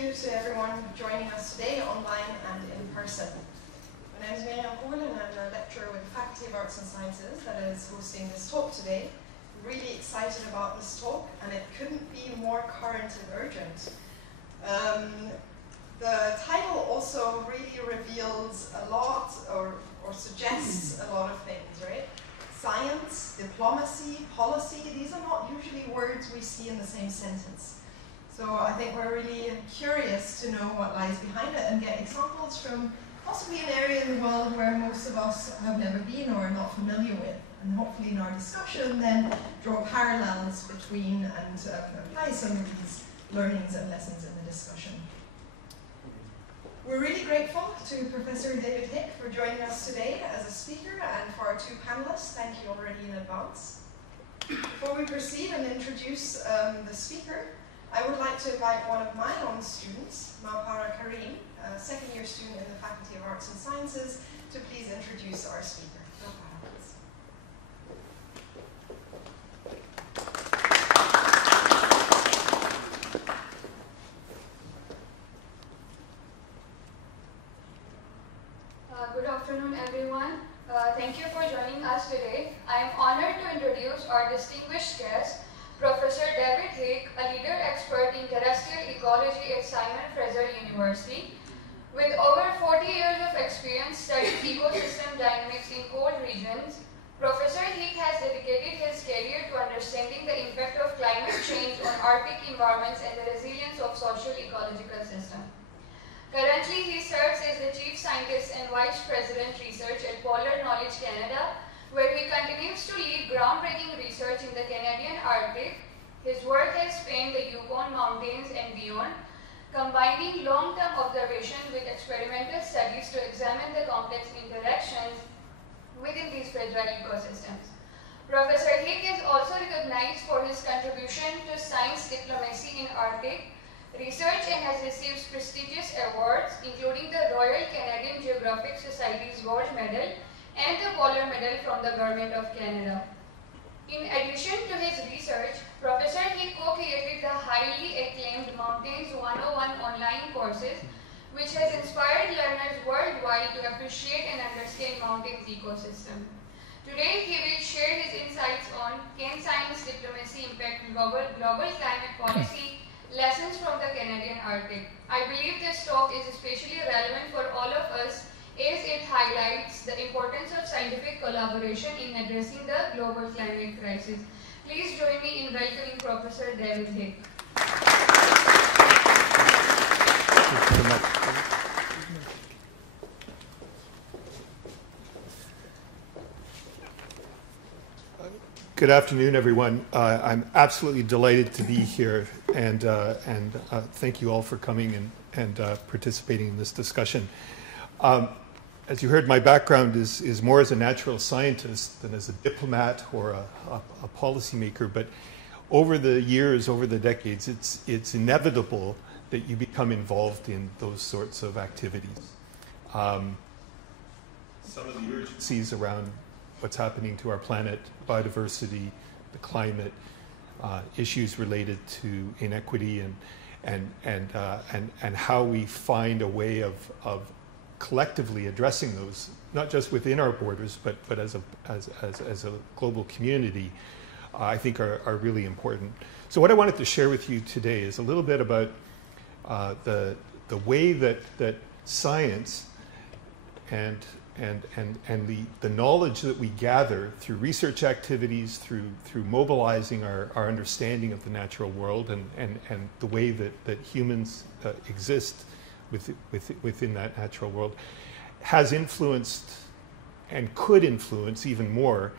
you to everyone joining us today, online and in person. My name is Miriam Kohl, and I'm a lecturer with the Faculty of Arts and Sciences that is hosting this talk today. I'm really excited about this talk, and it couldn't be more current and urgent. The title also really reveals a lot, or suggests a lot of things, right? Science, diplomacy, policy, these are not usually words we see in the same sentence. So I think we're really curious to know what lies behind it and get examples from possibly an area in the world where most of us have never been or are not familiar with. And hopefully in our discussion then draw parallels between and apply some of these learnings and lessons in the discussion. We're really grateful to Professor David Hick for joining us today as a speaker, and for our two panelists, thank you already in advance. Before we proceed and introduce the speaker, I would like to invite one of my own students, Hira Karim, a second-year student in the Faculty of Arts and Sciences, to please introduce our speaker. Good afternoon, everyone. Thank you for joining us today. I am honored to introduce our distinguished guest, Professor David Hick, a leader expert in terrestrial ecology at Simon Fraser University. With over 40 years of experience studying ecosystem dynamics in cold regions, Professor Hick has dedicated his career to understanding the impact of climate change on Arctic environments and the resilience of social ecological systems. Currently, he serves as the Chief Scientist and Vice President Research at Polar Knowledge Canada, where he continues to lead groundbreaking research in the Canadian Arctic. His work has spanned the Yukon Mountains and beyond, combining long-term observation with experimental studies to examine the complex interactions within these fragile ecosystems. Professor Hick is also recognized for his contribution to science diplomacy in Arctic research and has received prestigious awards, including the Royal Canadian Geographic Society's Gold Medal and the Polar Medal from the Government of Canada. In addition to his research, Professor Hick co-created the highly acclaimed Mountains 101 online courses, which has inspired learners worldwide to appreciate and understand mountains ecosystem. Today, he will share his insights on can science diplomacy impact global climate policy, lessons from the Canadian Arctic. I believe this talk is especially relevant for all of us as it highlights the importance of scientific collaboration in addressing the global climate crisis. Please join me in welcoming Professor David Hick. Good afternoon, everyone. I'm absolutely delighted to be here, and thank you all for coming and participating in this discussion. As you heard, my background is more as a natural scientist than as a diplomat or a policymaker, but over the years, over the decades, it's inevitable that you become involved in those sorts of activities. Some of the urgencies around what's happening to our planet, biodiversity, the climate, issues related to inequity, and how we find a way of collectively addressing those, not just within our borders, but as a global community, I think are really important. So what I wanted to share with you today is a little bit about the way that science and the knowledge that we gather through research activities, through mobilizing our understanding of the natural world, and the way that humans exist within that natural world, has influenced and could influence even more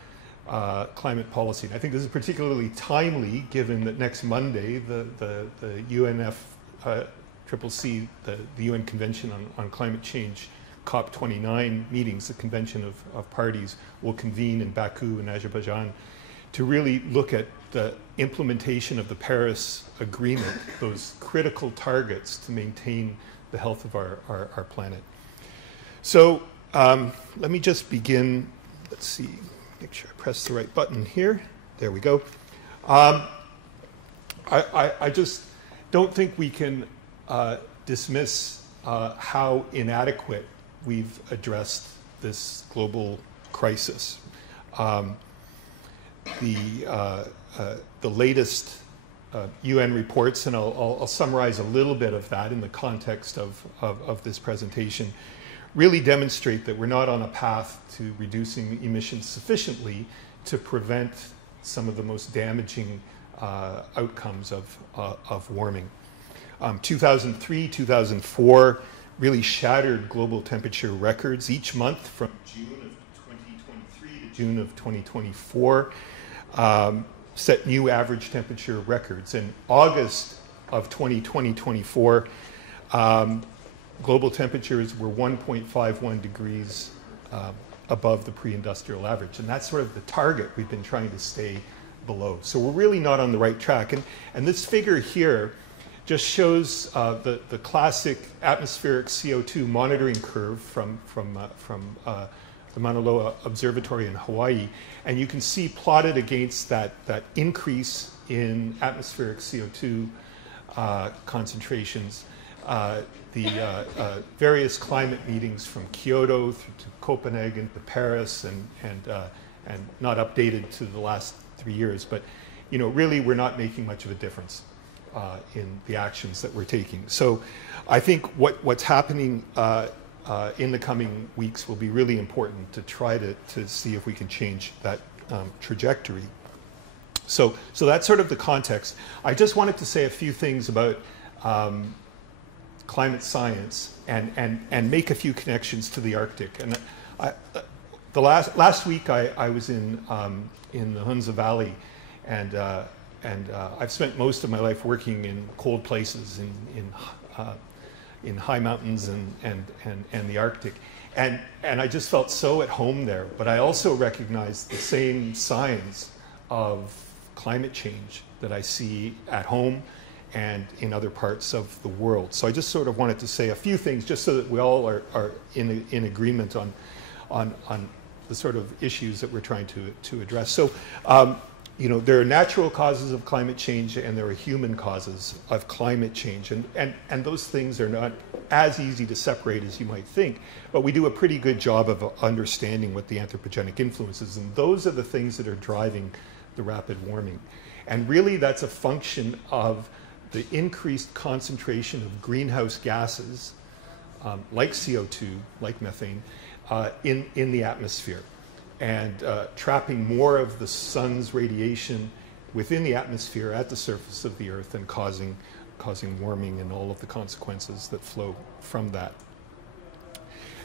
climate policy. And I think this is particularly timely, given that next Monday the UNFCCC, the UN Convention on Climate Change, COP29 meetings, the Convention of Parties, will convene in Baku in Azerbaijan to really look at the implementation of the Paris Agreement, those critical targets to maintain the health of our planet. So let me just begin. Let's see, make sure I press the right button here. There we go. I just don't think we can dismiss how inadequate we've addressed this global crisis. The latest UN reports, and I'll summarize a little bit of that in the context of this presentation, really demonstrate that we're not on a path to reducing emissions sufficiently to prevent some of the most damaging outcomes of warming. 2003, 2004 really shattered global temperature records each month from June of 2023 to June of 2024. Set new average temperature records. In August of 2024, global temperatures were 1.51 degrees above the pre-industrial average. And that's sort of the target we've been trying to stay below. So we're really not on the right track. And this figure here just shows the classic atmospheric CO2 monitoring curve from the Mauna Loa Observatory in Hawaii. And you can see plotted against that increase in atmospheric CO2 concentrations, the various climate meetings from Kyoto through to Copenhagen to Paris, and not updated to the last 3 years. But really we're not making much of a difference in the actions that we're taking. So I think what's happening in the coming weeks will be really important to try to see if we can change that trajectory. So that's sort of the context. I just wanted to say a few things about climate science and make a few connections to the Arctic. And the last week I was in the Hunza Valley, and I've spent most of my life working in cold places in high mountains and the Arctic. And I just felt so at home there, but I also recognized the same signs of climate change that I see at home and in other parts of the world. So I just sort of wanted to say a few things just so that we all are in agreement on the sort of issues that we're trying to address. So there are natural causes of climate change and there are human causes of climate change. And those things are not as easy to separate as you might think, but we do a pretty good job of understanding what the anthropogenic influences, and those are the things that are driving the rapid warming. And really that's a function of the increased concentration of greenhouse gases, like CO2, like methane, in the atmosphere, and trapping more of the sun's radiation within the atmosphere at the surface of the Earth and causing warming and all of the consequences that flow from that.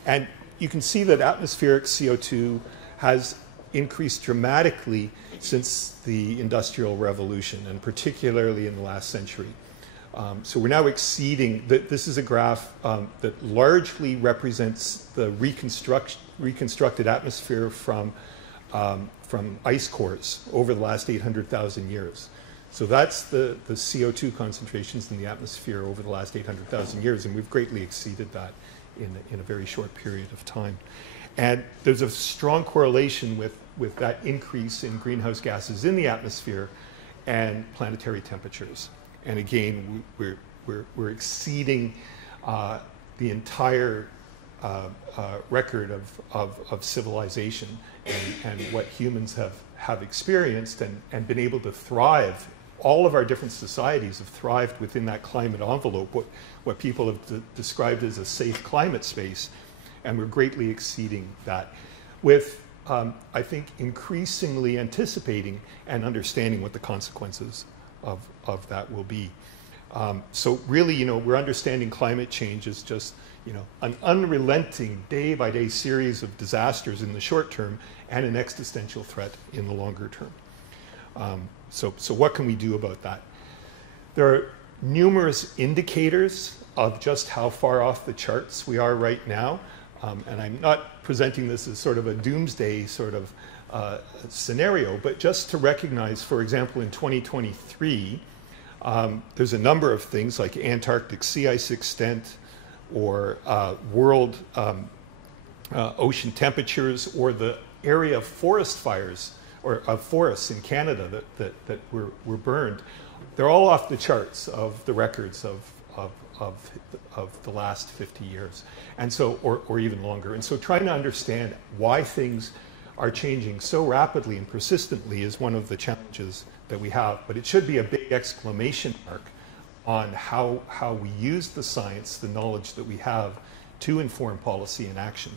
And you can see that atmospheric CO2 has increased dramatically since the Industrial Revolution, and particularly in the last century. So we're now exceeding, this is a graph that largely represents the reconstructed atmosphere from ice cores over the last 800,000 years. So that's the CO2 concentrations in the atmosphere over the last 800,000 years, and we've greatly exceeded that in a very short period of time. And there's a strong correlation with that increase in greenhouse gases in the atmosphere and planetary temperatures. And again, we're exceeding the entire record of civilization and what humans have experienced and been able to thrive. All of our different societies have thrived within that climate envelope, what people have described as a safe climate space, and we're greatly exceeding that with, I think, increasingly anticipating and understanding what the consequences of that will be. So really, we're understanding climate change as just, an unrelenting day-by-day series of disasters in the short term and an existential threat in the longer term. So what can we do about that? There are numerous indicators of just how far off the charts we are right now. And I'm not presenting this as sort of a doomsday sort of scenario, but just to recognize, for example, in 2023, there's a number of things like Antarctic sea ice extent, or world ocean temperatures, or the area of forest fires, or of forests in Canada that were burned. They're all off the charts of the records of of the last 50 years, and so, or even longer. And so trying to understand why things are changing so rapidly and persistently is one of the challenges that we have. But it should be a big exclamation mark on how we use the science, the knowledge that we have, to inform policy and action.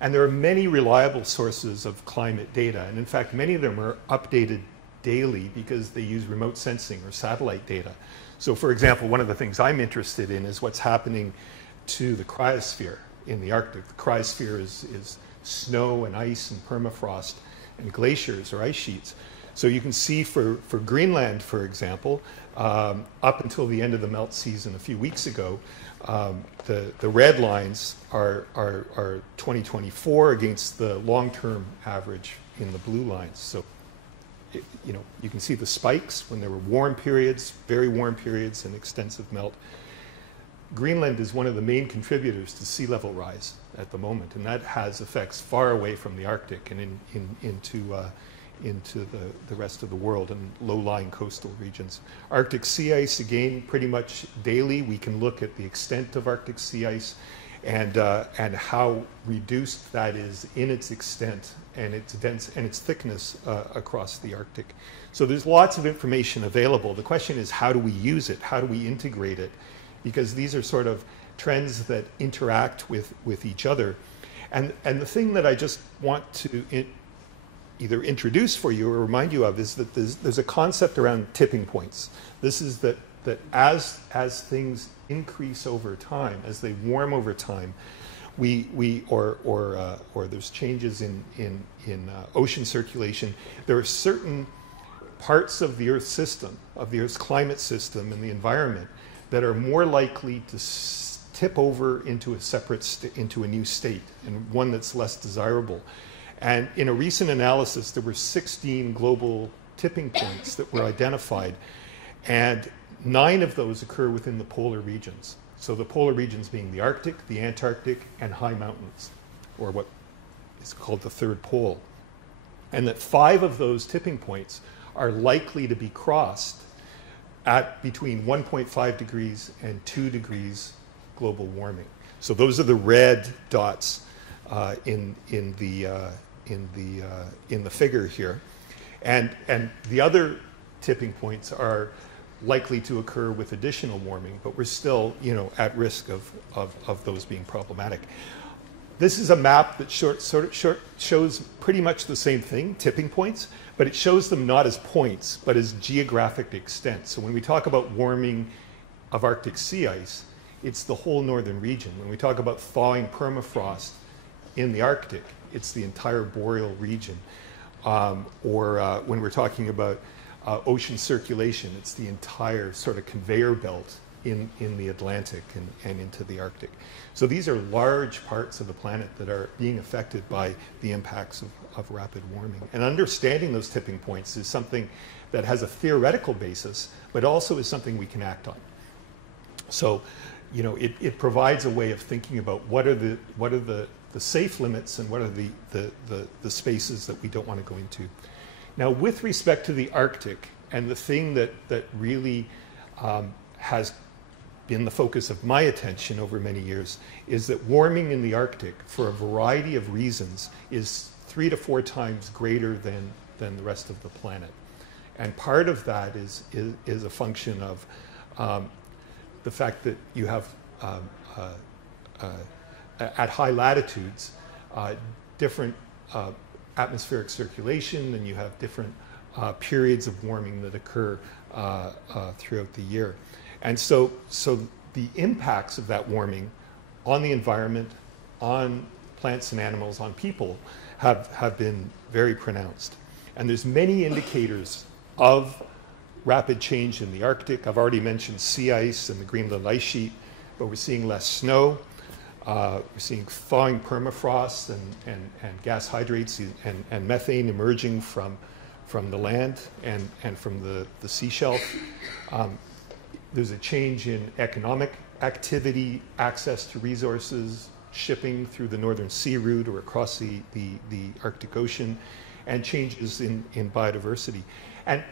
And there are many reliable sources of climate data, and in fact many of them are updated daily because they use remote sensing or satellite data. So for example, one of the things I'm interested in is what's happening to the cryosphere in the Arctic. The cryosphere is snow and ice and permafrost and glaciers or ice sheets. So you can see for Greenland, for example, up until the end of the melt season a few weeks ago, the red lines are 2024 against the long-term average in the blue lines. So you can see the spikes when there were warm periods, very warm periods, and extensive melt. Greenland is one of the main contributors to sea level rise at the moment, and that has effects far away from the Arctic and into the rest of the world and low-lying coastal regions. Arctic sea ice, again, pretty much daily we can look at the extent of Arctic sea ice and how reduced that is in its extent and its thickness across the Arctic. So there's lots of information available. The question is, how do we use it? How do we integrate it? Because these are sort of trends that interact with each other. And the thing that I just want to either introduce for you or remind you of is that there's a concept around tipping points. This is that as things increase over time, as they warm over time, or there's changes in ocean circulation, there are certain parts of the Earth's system, of the Earth's climate system and the environment that are more likely to tip over into into a new state, and one that's less desirable. And in a recent analysis, there were 16 global tipping points that were identified, and 9 of those occur within the polar regions. So the polar regions being the Arctic, the Antarctic, and high mountains, or what is called the third pole. And that 5 of those tipping points are likely to be crossed at between 1.5 degrees and 2 degrees global warming. So those are the red dots in the figure here, and the other tipping points are likely to occur with additional warming, but we're still at risk of those being problematic. This is a map that shows pretty much the same thing, tipping points, but it shows them not as points, but as geographic extent. So when we talk about warming of Arctic sea ice, it's the whole northern region. When we talk about thawing permafrost in the Arctic, it's the entire boreal region. Or when we're talking about ocean circulation, it's the entire sort of conveyor belt in the Atlantic and into the Arctic. So these are large parts of the planet that are being affected by the impacts of rapid warming. And understanding those tipping points is something that has a theoretical basis, but also is something we can act on. So, it provides a way of thinking about what are the safe limits and what are the spaces that we don't want to go into. Now, with respect to the Arctic, and the thing that really has been the focus of my attention over many years, is that warming in the Arctic, for a variety of reasons, is 3 to 4 times greater than the rest of the planet. And part of that is a function of the fact that you have, at high latitudes, different atmospheric circulation, and you have different periods of warming that occur throughout the year. And so the impacts of that warming on the environment, on plants and animals, on people, have been very pronounced. And there's many indicators of rapid change in the Arctic. I've already mentioned sea ice and the Greenland ice sheet, but we're seeing less snow. We're seeing thawing permafrost and gas hydrates and methane emerging from the land and from the sea shelf. There's a change in economic activity, access to resources, shipping through the Northern Sea route or across the Arctic Ocean. and changes in biodiversity. And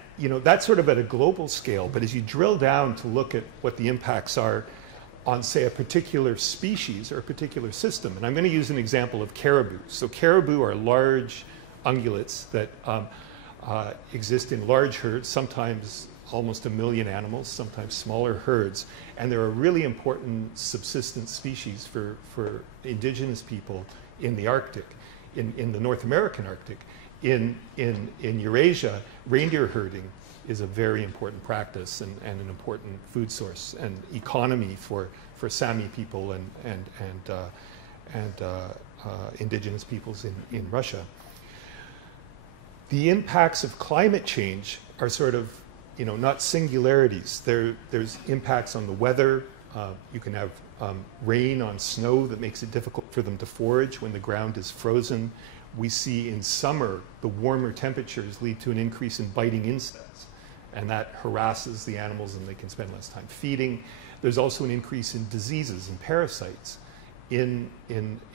that's sort of at a global scale, but as you drill down to look at what the impacts are on, say, a particular species or a particular system, and I'm going to use an example of caribou. So caribou are large ungulates that exist in large herds, sometimes almost 1 million animals, sometimes smaller herds, and they're a really important subsistence species for indigenous people in the Arctic, in the North American Arctic. In Eurasia, reindeer herding is a very important practice and an important food source and economy for Sami people and indigenous peoples in Russia. The impacts of climate change are sort of, not singularities. There's impacts on the weather. You can have rain on snow that makes it difficult for them to forage when the ground is frozen. We see in summer the warmer temperatures lead to an increase in biting insects, and that harasses the animals and they can spend less time feeding. There's also an increase in diseases and parasites in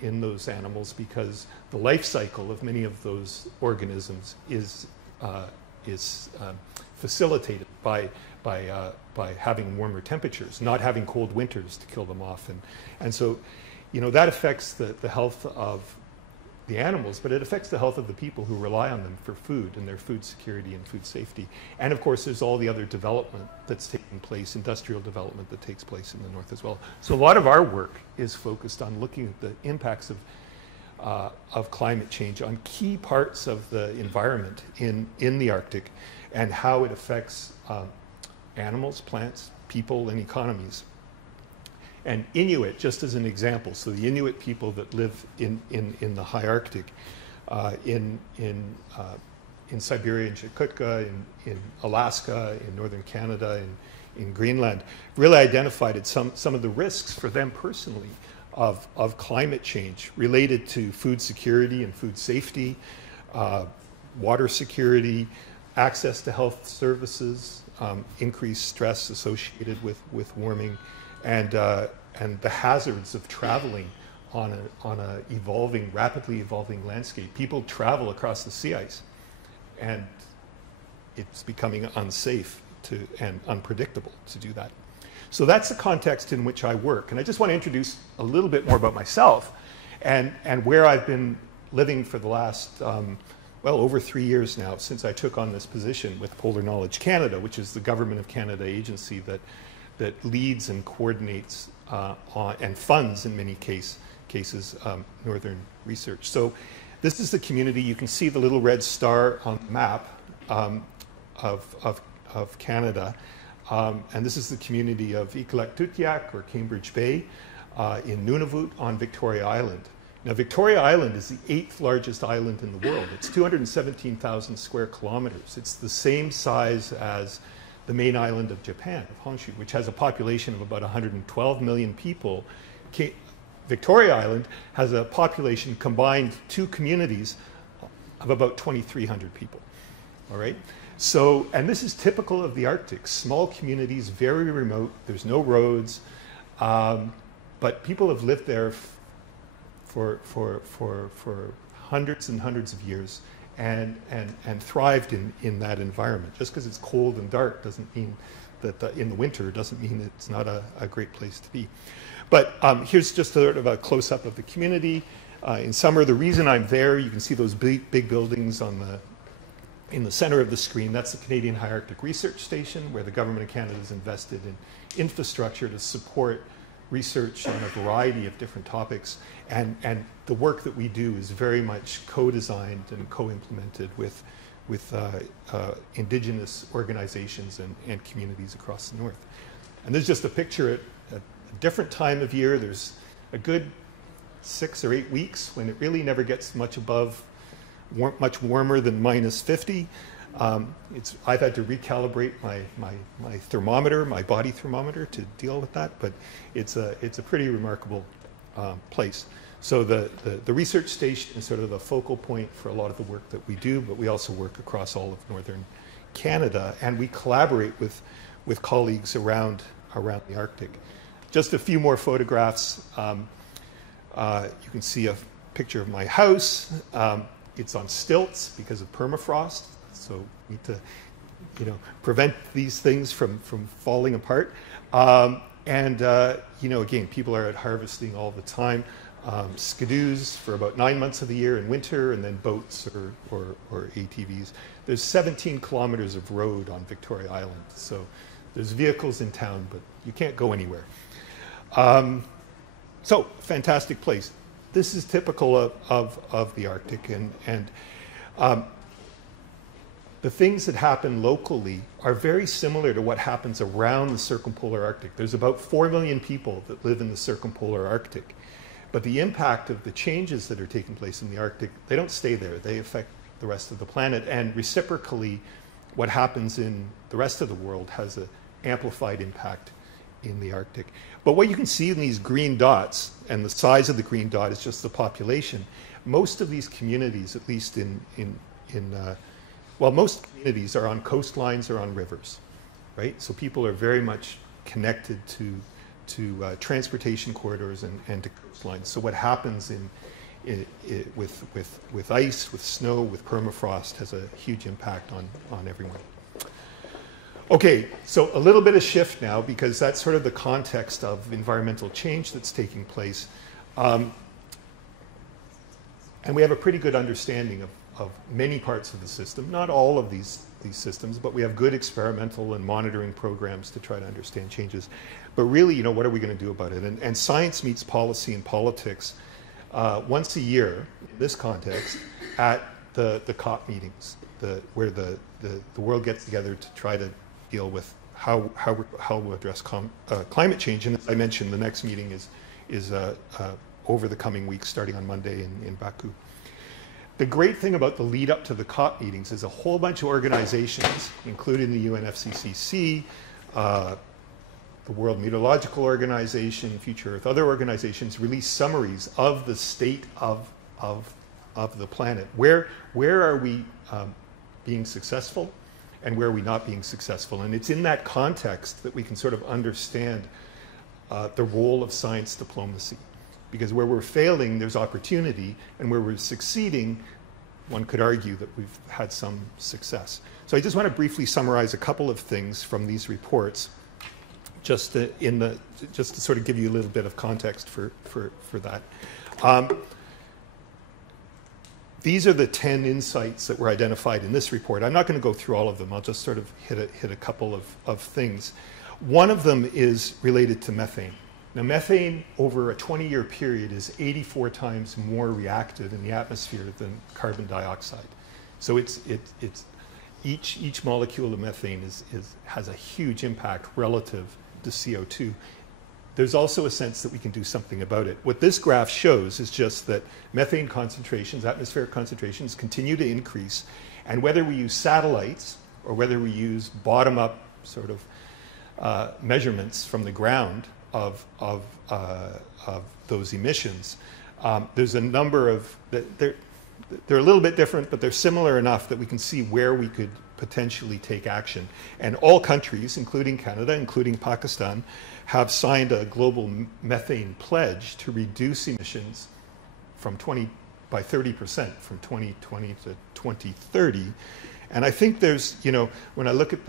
those animals because the life cycle of many of those organisms is facilitated by having warmer temperatures, not having cold winters to kill them off. And so, that affects the health of the animals, but it affects the health of the people who rely on them for food and their food security and food safety. And of course, there's all the other development that's taking place, industrial development that takes place in the north as well. So a lot of our work is focused on looking at the impacts of climate change on key parts of the environment in the Arctic and how it affects animals, plants, people, and economies. And Inuit, just as an example, so the Inuit people that live in the high Arctic, in Siberia and Chukotka, in Alaska, in northern Canada, in Greenland, really identified some of the risks for them personally of climate change related to food security and food safety, water security, access to health services, increased stress associated with warming, and the hazards of traveling on a rapidly evolving landscape. People travel across the sea ice, and it's becoming unsafe and unpredictable to do that. So that's the context in which I work. And I just want to introduce a little bit more about myself and where I've been living for the last, over 3 years now since I took on this position with Polar Knowledge Canada, which is the Government of Canada agency that leads and coordinates and funds, in many cases, northern research. So this is the community. You can see the little red star on the map of Canada. And this is the community of Iqaluit-Tutqiaq, or Cambridge Bay, in Nunavut on Victoria Island. Now, Victoria Island is the 8th largest island in the world. It's 217,000 square kilometers. It's the same size as the main island of Japan, of Honshu, which has a population of about 112 million people. Victoria Island has a population, combined 2 communities, of about 2,300 people. All right? So, and this is typical of the Arctic. Small communities, very remote, there's no roads, but people have lived there for hundreds and hundreds of years and thrived in that environment. Just because it's cold and dark doesn't mean that in the winter doesn't mean it's not a great place to be. But here's just sort of a close-up of the community. In summer, the reason I'm there, you can see those big buildings in the center of the screen. That's the Canadian High Arctic Research Station, where the Government of Canada has invested in infrastructure to support research on a variety of different topics. And the work that we do is very much co-designed and co-implemented with Indigenous organizations and communities across the north. And there's just a picture at a different time of year. There's a good 6 or 8 weeks when it really never gets much much warmer than -50. I've had to recalibrate my thermometer, my body thermometer, to deal with that, but it's a pretty remarkable place. So the research station is sort of the focal point for a lot of the work that we do, but we also work across all of northern Canada, and we collaborate with colleagues around the Arctic. Just a few more photographs. You can see a picture of my house. it's on stilts because of permafrost, so we need to, prevent these things from falling apart. Again, people are out harvesting all the time. Skidoos for about 9 months of the year in winter, and then boats or ATVs. There's 17 kilometers of road on Victoria Island, so there's vehicles in town, but you can't go anywhere. So, fantastic place. This is typical of the Arctic, and the things that happen locally are very similar to what happens around the circumpolar Arctic. There's about 4 million people that live in the circumpolar Arctic. But the impact of the changes that are taking place in the Arctic, they don't stay there. They affect the rest of the planet. And reciprocally, what happens in the rest of the world has an amplified impact in the Arctic. But what you can see in these green dots, and the size of the green dot is just the population, most of these communities, at least most communities are on coastlines or on rivers, right? So people are very much connected to transportation corridors and to coastlines. So what happens with ice, with snow, with permafrost has a huge impact on everyone. Okay, so a little bit of shift now, because that's sort of the context of environmental change that's taking place. And we have a pretty good understanding of many parts of the system, not all of these systems, but we have good experimental and monitoring programs to try to understand changes. But really, what are we going to do about it? And science meets policy and politics once a year, in this context, at the COP meetings, where the world gets together to try to deal with how we'll address climate change. And as I mentioned, the next meeting is over the coming weeks, starting on Monday in Baku. The great thing about the lead up to the COP meetings is a whole bunch of organizations, including the UNFCCC, the World Meteorological Organization, Future Earth, other organizations release summaries of the state of the planet. Where are we being successful, and where are we not being successful? And it's in that context that we can sort of understand the role of science diplomacy. Because where we're failing, there's opportunity, and where we're succeeding, one could argue that we've had some success. So I just want to briefly summarize a couple of things from these reports, just to sort of give you a little bit of context for that. These are the 10 insights that were identified in this report. I'm not going to go through all of them. I'll just sort of hit a couple of things. One of them is related to methane. Now, methane over a 20-year period is 84 times more reactive in the atmosphere than carbon dioxide. So each molecule of methane has a huge impact relative to CO2. There's also a sense that we can do something about it. What this graph shows is just that methane concentrations, atmospheric concentrations, continue to increase. And whether we use satellites or whether we use bottom-up sort of measurements from the ground of those emissions, there's a number of, they're a little bit different, but they're similar enough that we can see where we could potentially take action. And all countries, including Canada, including Pakistan, have signed a global methane pledge to reduce emissions by 30% from 2020 to 2030. And I think there's, when I look at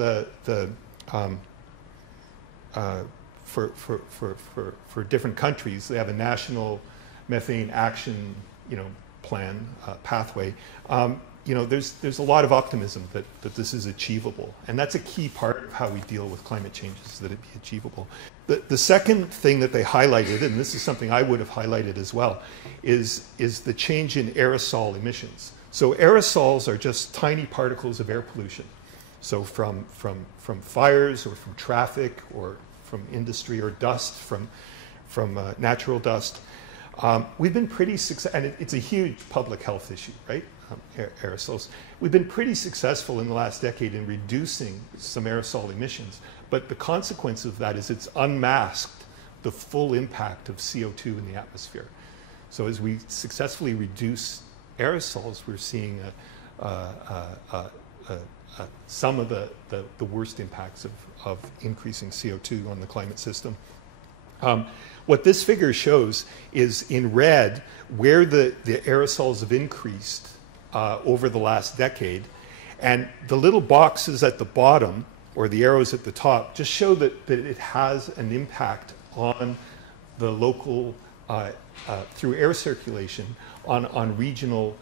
for different countries, they have a national methane action, plan, pathway. There's a lot of optimism that this is achievable, and that's a key part of how we deal with climate change, is that it be achievable. The second thing that they highlighted, and this is something I would have highlighted as well, is the change in aerosol emissions. So aerosols are just tiny particles of air pollution. So from fires, or from traffic, or from industry, or dust, from natural dust. We've been pretty successful, and it's a huge public health issue, right? Aerosols. We've been pretty successful in the last decade in reducing some aerosol emissions, but the consequence of that is it's unmasked the full impact of CO2 in the atmosphere. So as we successfully reduce aerosols, we're seeing some of the worst impacts of increasing CO2 on the climate system. What this figure shows is in red where the aerosols have increased over the last decade. And the little boxes at the bottom, or the arrows at the top, just show that it has an impact on the local, through air circulation, on regional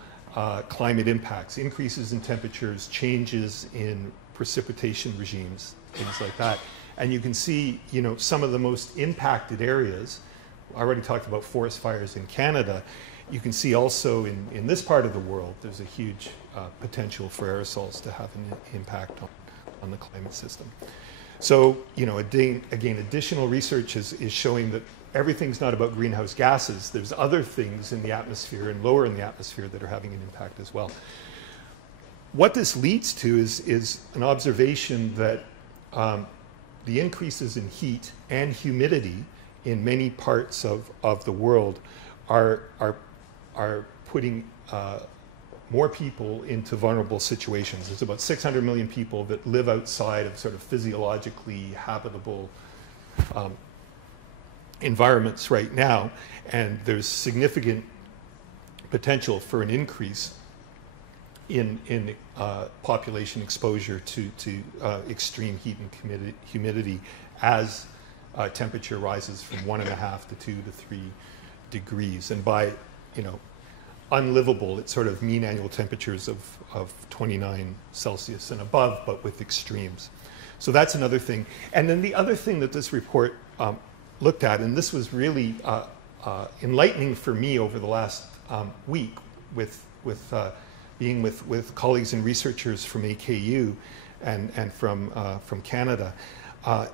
climate impacts, increases in temperatures, changes in precipitation regimes, things like that. And you can see, some of the most impacted areas. I already talked about forest fires in Canada. You can see also in this part of the world, there's a huge potential for aerosols to have an impact on the climate system. So, again, additional research is showing that everything's not about greenhouse gases. There's other things in the atmosphere and lower in the atmosphere that are having an impact as well. What this leads to is an observation that the increases in heat and humidity in many parts of the world are putting more people into vulnerable situations. There's about 600 million people that live outside of sort of physiologically habitable environments right now, and there's significant potential for an increase in population exposure to extreme heat and humidity as temperature rises from 1.5 to 2 to 3 degrees. And by, unlivable, it's sort of mean annual temperatures of 29 Celsius and above, but with extremes. So that's another thing. And then the other thing that this report looked at, and this was really enlightening for me over the last week with being with colleagues and researchers from AKU and from Canada,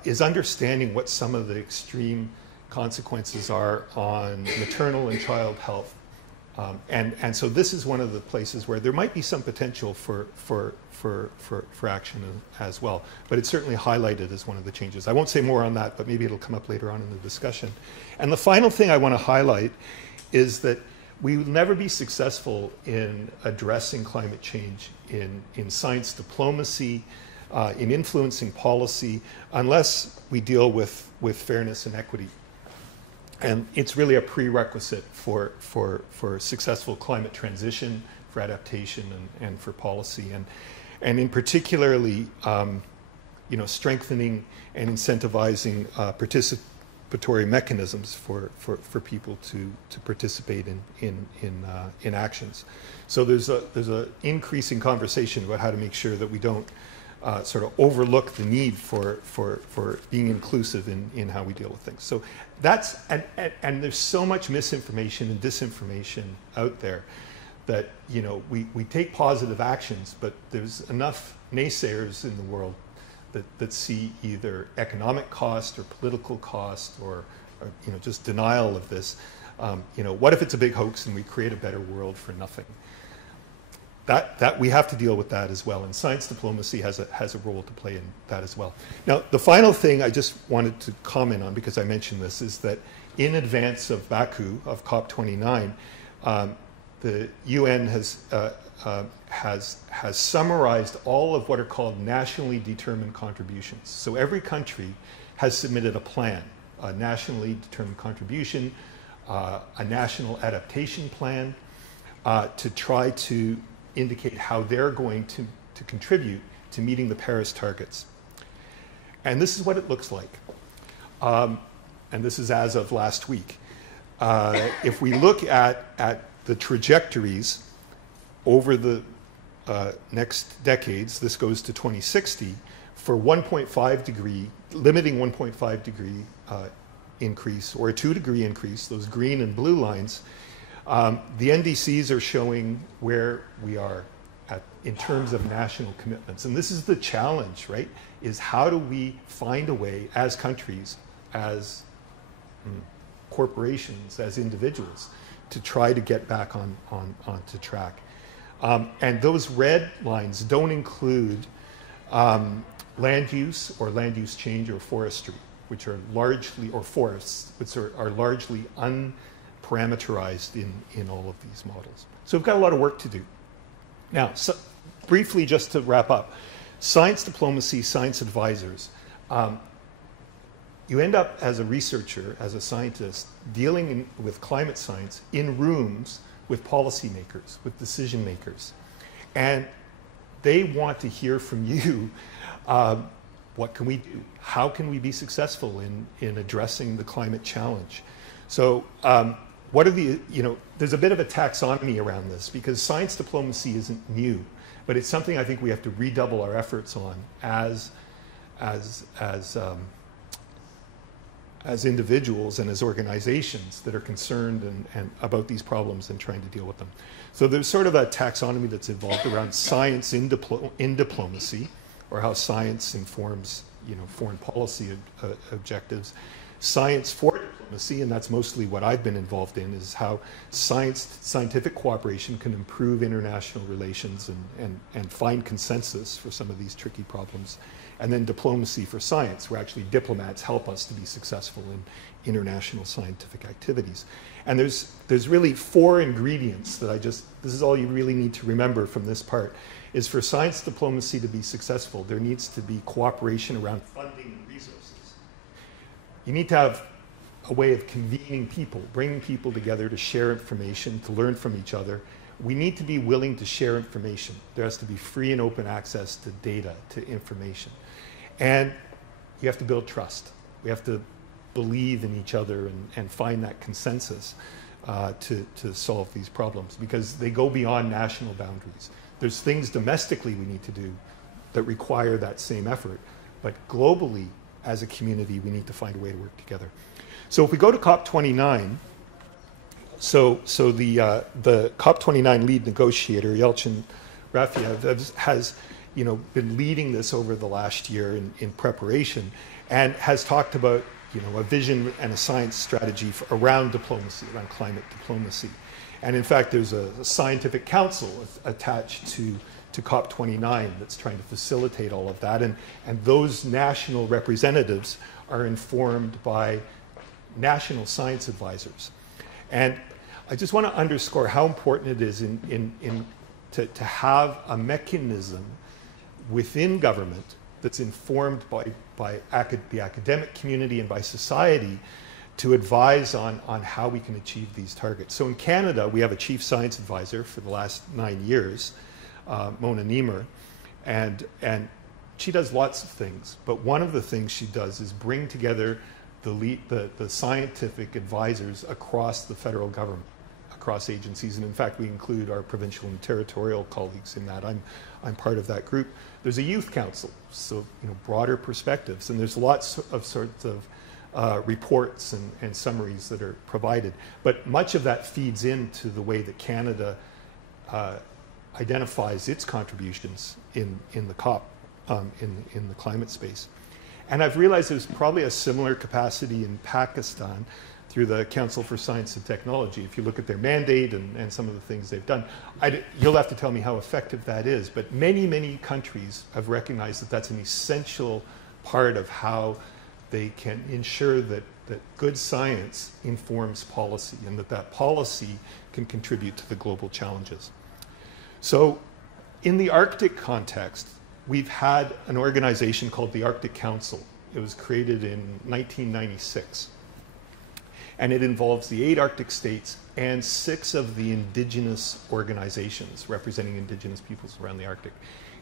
is understanding what some of the extreme consequences are on maternal and child health. And so this is one of the places where there might be some potential for action as well. But it's certainly highlighted as one of the changes. I won't say more on that, but maybe it'll come up later on in the discussion. And the final thing I want to highlight is that we will never be successful in addressing climate change in science diplomacy, in influencing policy, unless we deal with fairness and equity. And it's really a prerequisite for successful climate transition, for adaptation, and for policy. And in particularly, strengthening and incentivizing participatory mechanisms for people to participate in actions. So there's an increasing conversation about how to make sure that we don't sort of overlook the need for being inclusive in how we deal with things. So that's, and there's so much misinformation and disinformation out there that, we take positive actions, but there's enough naysayers in the world that see either economic cost or political cost or just denial of this. What if it's a big hoax and we create a better world for nothing? That we have to deal with that as well, and science diplomacy has a role to play in that as well. Now, the final thing I just wanted to comment on, because I mentioned this, is that in advance of Baku, of COP29, the UN has summarized all of what are called nationally determined contributions. So every country has submitted a plan, a nationally determined contribution, a national adaptation plan, to try to indicate how they're going to contribute to meeting the Paris targets. And this is what it looks like. And this is as of last week. If we look at the trajectories over the next decades, this goes to 2060, for 1.5 degree, limiting 1.5 degree increase, or a 2 degree increase, those green and blue lines, the NDCs are showing where we are in terms of national commitments. And this is the challenge, right? Is how do we find a way as countries, as corporations, as individuals, to try to get back onto track. And those red lines don't include land use or land use change or forestry, which are largely, or forests, which are largely unparameterized in all of these models. So we've got a lot of work to do. Now, so briefly, just to wrap up, science diplomacy, science advisors. You end up as a researcher, as a scientist, dealing with climate science in rooms with policymakers, with decision makers. And they want to hear from you, what can we do? How can we be successful in addressing the climate challenge? So what are the, there's a bit of a taxonomy around this because science diplomacy isn't new, but it's something I think we have to redouble our efforts on as individuals and as organizations that are concerned and about these problems and trying to deal with them. So there's sort of a taxonomy that's evolved around science in diplomacy, or how science informs, foreign policy objectives. Science for diplomacy, and that's mostly what I've been involved in, is how scientific cooperation can improve international relations and find consensus for some of these tricky problems. And then diplomacy for science, where actually diplomats help us to be successful in international scientific activities. And there's really 4 ingredients that this is all you really need to remember from this part, is for science diplomacy to be successful, there needs to be cooperation around funding and resources. You need to have a way of convening people, bringing people together to share information, to learn from each other. We need to be willing to share information. There has to be free and open access to data, to information. And you have to build trust. We have to believe in each other and find that consensus to solve these problems, because they go beyond national boundaries. There's things domestically we need to do that require that same effort, but globally, as a community, we need to find a way to work together. So if we go to COP29, so the COP29 lead negotiator, Yelchin Rafiev, has been leading this over the last year in preparation, and has talked about a vision and a science strategy around diplomacy, around climate diplomacy. And in fact, there's a scientific council attached to COP29 that's trying to facilitate all of that. And those national representatives are informed by national science advisors. And I just want to underscore how important it is to have a mechanism within government that's informed by the academic community and by society to advise on how we can achieve these targets. So in Canada, we have a chief science advisor for the last 9 years, Mona Niemer, and she does lots of things, but one of the things she does is bring together the scientific advisors across the federal government, across agencies, and in fact we include our provincial and territorial colleagues in that. I'm part of that group. There's a youth council, so broader perspectives, and there's lots of sorts of reports and summaries that are provided. But much of that feeds into the way that Canada identifies its contributions in the COP, in the climate space. And I've realized there's probably a similar capacity in Pakistan through the Council for Science and Technology. If you look at their mandate and some of the things they've done, you'll have to tell me how effective that is. But many, many countries have recognized that that's an essential part of how they can ensure that good science informs policy, and that policy can contribute to the global challenges. So in the Arctic context, we've had an organization called the Arctic Council. It was created in 1996. And it involves the 8 Arctic states and 6 of the indigenous organizations representing indigenous peoples around the Arctic.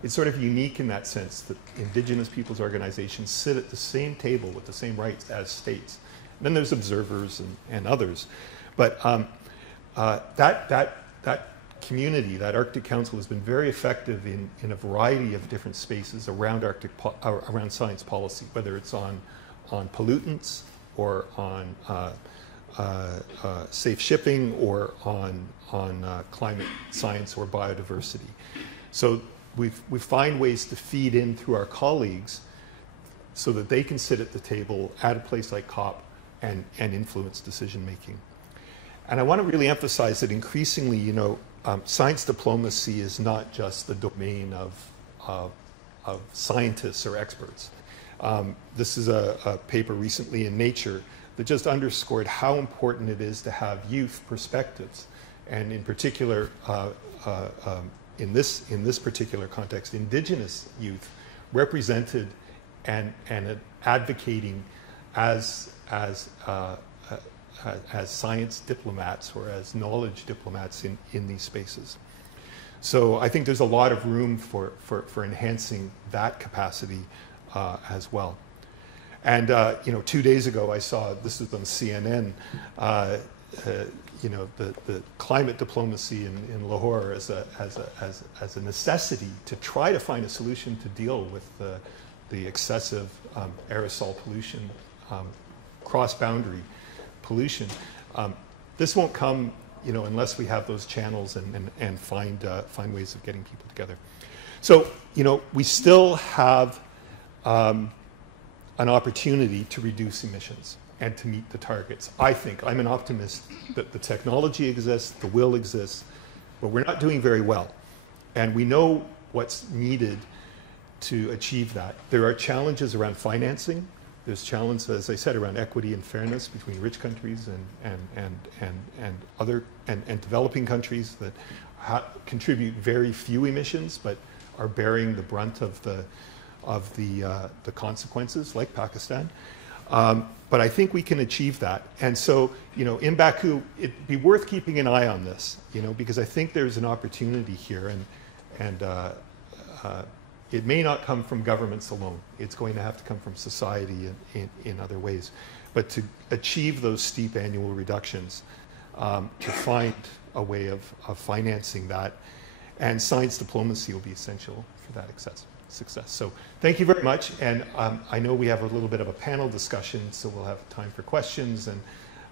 It's sort of unique in that sense that indigenous peoples organizations sit at the same table with the same rights as states. And then there's observers and others. But that community, that Arctic Council, has been very effective in a variety of different spaces around around science policy, whether it's on pollutants or on safe shipping or on climate science or biodiversity. So we find ways to feed in through our colleagues so that they can sit at the table at a place like COP and influence decision making. And I want to really emphasize that increasingly, science diplomacy is not just the domain of scientists or experts. This is a paper recently in Nature that just underscored how important it is to have youth perspectives, and in particular, in this particular context, indigenous youth represented and advocating as science diplomats or as knowledge diplomats in these spaces. So I think there's a lot of room for enhancing that capacity as well. And 2 days ago I saw, this was on CNN, the climate diplomacy in Lahore as a necessity to try to find a solution to deal with the excessive aerosol pollution, cross-boundary pollution. This won't come, unless we have those channels and find ways of getting people together. So, we still have an opportunity to reduce emissions and to meet the targets. I think, I'm an optimist that the technology exists, the will exists, but we're not doing very well. And we know what's needed to achieve that. There are challenges around financing. There's challenges, as I said, around equity and fairness between rich countries and developing countries that contribute very few emissions, but are bearing the brunt of the consequences, like Pakistan. But I think we can achieve that. And so, in Baku, it'd be worth keeping an eye on this, because I think there's an opportunity here, and it may not come from governments alone. It's going to have to come from society in other ways. But to achieve those steep annual reductions, to find a way of financing that, and science diplomacy will be essential for that success. So thank you very much. And I know we have a little bit of a panel discussion, so we'll have time for questions. And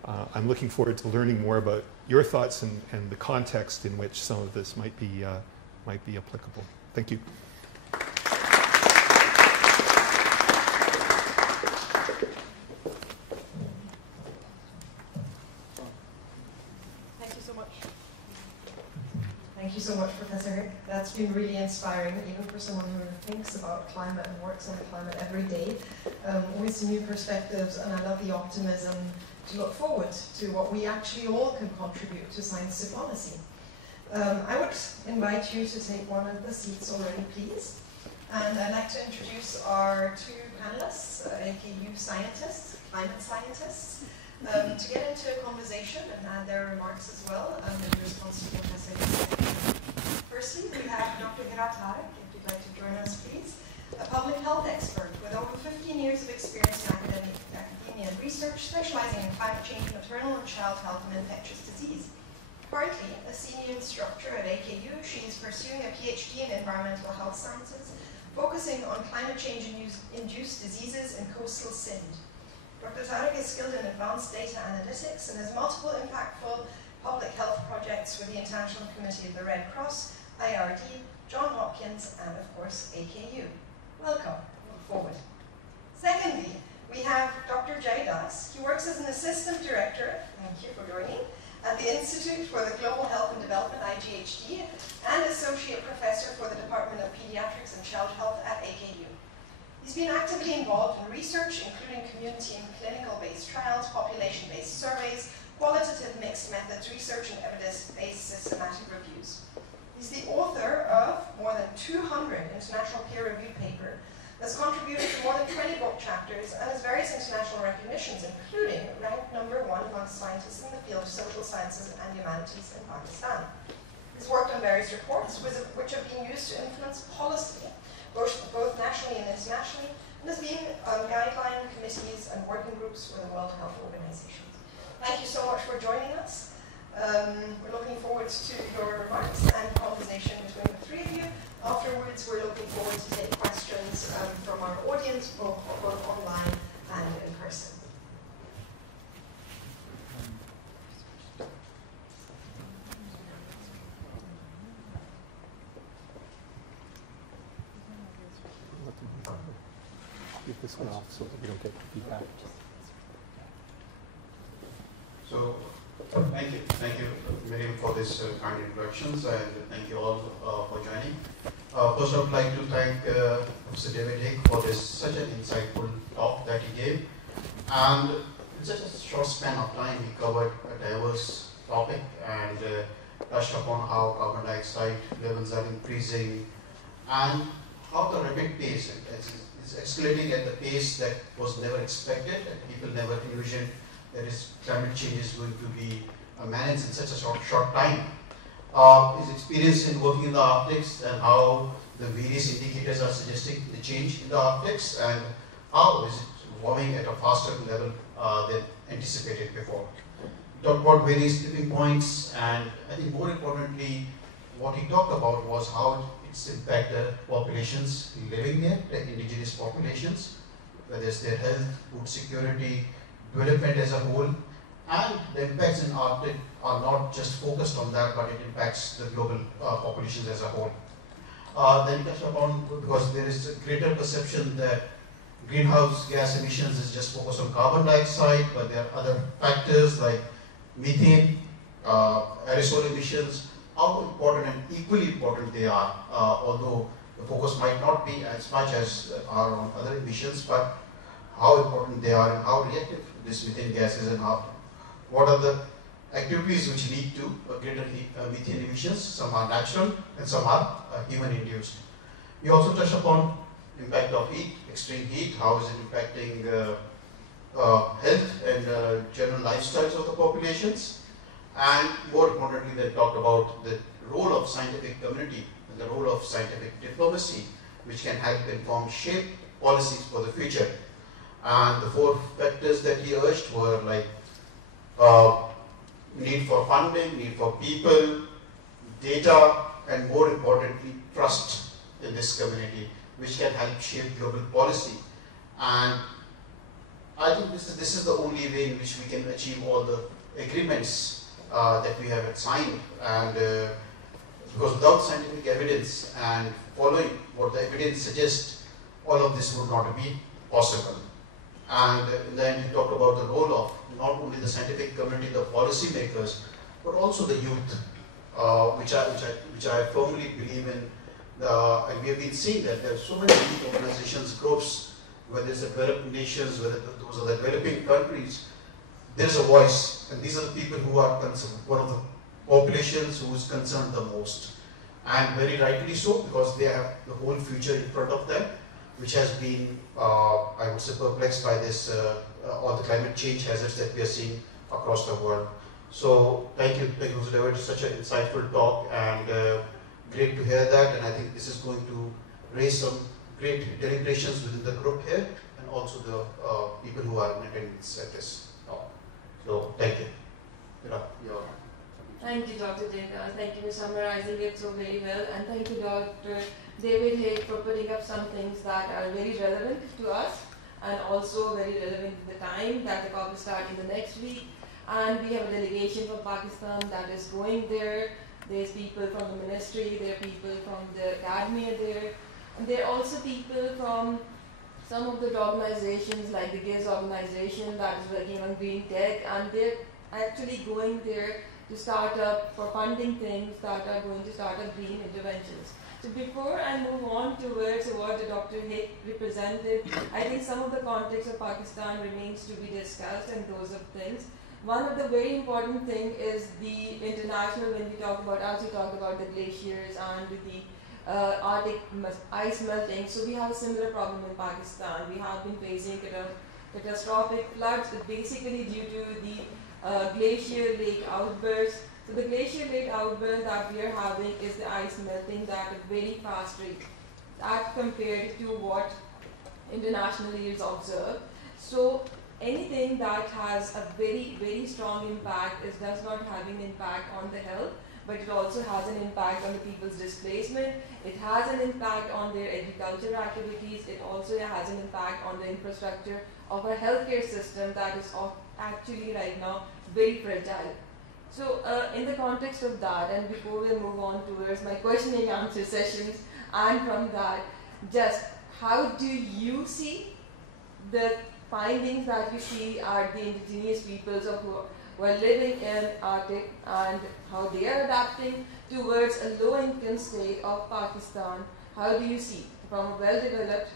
I'm looking forward to learning more about your thoughts and the context in which some of this might be applicable. Thank you. Thank you so much, Professor Hick. That's been really inspiring, even for someone who thinks about climate and works on climate every day. Always some new perspectives, and I love the optimism to look forward to what we actually all can contribute to science diplomacy. I would invite you to take one of the seats already, please. And I'd like to introduce our two panelists, AKU scientists, climate scientists, to get into a conversation and add their remarks as well in response to Professor Hick. Firstly, we have Dr. Hira, if you'd like to join us, please, a public health expert with over 15 years of experience in academia and research, specializing in climate change, maternal and child health, and infectious disease. Currently a senior instructor at AKU, she is pursuing a PhD in environmental health sciences, focusing on climate change-induced diseases in coastal Sindh. Dr. Tariq is skilled in advanced data analytics and has multiple impactful public health projects with the International Committee of the Red Cross, IRD, Johns Hopkins, and of course AKU. Welcome, look forward. Secondly, we have Dr. Jay Das. He works as an assistant director, thank you for joining, at the Institute for the Global Health and Development, IGHD, and associate professor for the Department of Pediatrics and Child Health at AKU. He's been actively involved in research, including community and clinical-based trials, population-based surveys, qualitative mixed methods research, and evidence-based systematic reviews. He's the author of more than 200 international peer-reviewed papers, has contributed to more than 20 book chapters, and has various international recognitions, including ranked #1 among scientists in the field of social sciences and humanities in Pakistan. He's worked on various reports which have been used to influence policy, both nationally and internationally, and has been on guideline committees and working groups for the World Health Organization. Thank you so much for joining us. We're looking forward to your remarks and conversation between the three of you. Afterwards, we're looking forward to take questions from our audience, both online and in person. Get this one off so that we don't get feedback. So, thank you, Miriam, for this kind introductions, and thank you all for joining. First, I would like to thank Professor David Hick for such an insightful talk that he gave. And in such a short span of time, he covered a diverse topic and touched upon how carbon dioxide levels are increasing and how the rapid pace is escalating at the pace that was never expected, and people never envisioned that climate change is going to be managed in such a short time. his experience in working in the Arctics and how the various indicators are suggesting the change in the Arctics and how is it warming at a faster level than anticipated before. He talked about various tipping points, and I think more importantly, what he talked about was how it's impacted populations living there, the indigenous populations, whether it's their health, food security, development as a whole, and the impacts in Arctic are not just focused on that, but it impacts the global populations as a whole. Then touch upon, because there is a greater perception that greenhouse gas emissions is just focused on carbon dioxide, but there are other factors like methane, aerosol emissions, how important and equally important they are, although the focus might not be as much as are on other emissions, but how important they are and how reactive this methane gas is and how, what are the activities which lead to greater methane emissions. Some are natural and some are human induced. We also touch upon impact of heat, extreme heat, how is it impacting health and general lifestyles of the populations, and more importantly they talked about the role of scientific community and the role of scientific diplomacy, which can help inform shape policies for the future. And the 4 factors that he urged were like need for funding, need for people, data, and more importantly, trust in this community, which can help shape global policy. And I think this is the only way in which we can achieve all the agreements that we have signed. And because without scientific evidence and following what the evidence suggests, all of this would not be possible. And in the end, he talked about the role of not only the scientific community, the policymakers, but also the youth, which I firmly believe in. And we have been seeing that there are so many youth organizations, groups, whether it's the developed nations, whether those are the developing countries, there is a voice, and these are the people who are concerned, one of the populations who is concerned the most. And very rightly so, because they have the whole future in front of them, which has been, I would say, perplexed by this, all the climate change hazards that we are seeing across the world. So thank you, Mr. David, such an insightful talk, and great to hear that. And I think this is going to raise some great deliberations within the group here, and also the people who are in attendance at this talk. So thank you. Thank you, Dr. Jena. Thank you for summarizing it so very well, and thank you, Dr. David Haig, for putting up some things that are very relevant to us and also very relevant to the time that the COP is starting the next week. And we have a delegation from Pakistan that is going there. There's people from the ministry, there are people from the academia there, and there are also people from some of the organizations like the GIZ organization that is working on green tech, and they're actually going there to start up for funding things that are going to start up green interventions. So before I move on towards what the Dr. Haig represented, I think some of the context of Pakistan remains to be discussed, and those of things. One of the very important thing is the international, when we talk about, as we talk about the glaciers and the Arctic ice melting. So we have a similar problem in Pakistan. We have been facing catastrophic floods, basically due to the glacier lake outbursts. So the glacier lake outburst that we are having is the ice melting at a very fast rate, that compared to what internationally is observed. So anything that has a very, very strong impact does not having an impact on the health, but it also has an impact on the people's displacement. It has an impact on their agricultural activities. It also has an impact on the infrastructure of our healthcare system that is actually right now very fragile. So in the context of that, and before we move on towards my question and answer sessions, and from that, just how do you see the findings that you see are the indigenous peoples who are living in Arctic, and how they are adapting towards a low-income state of Pakistan? How do you see from a well-developed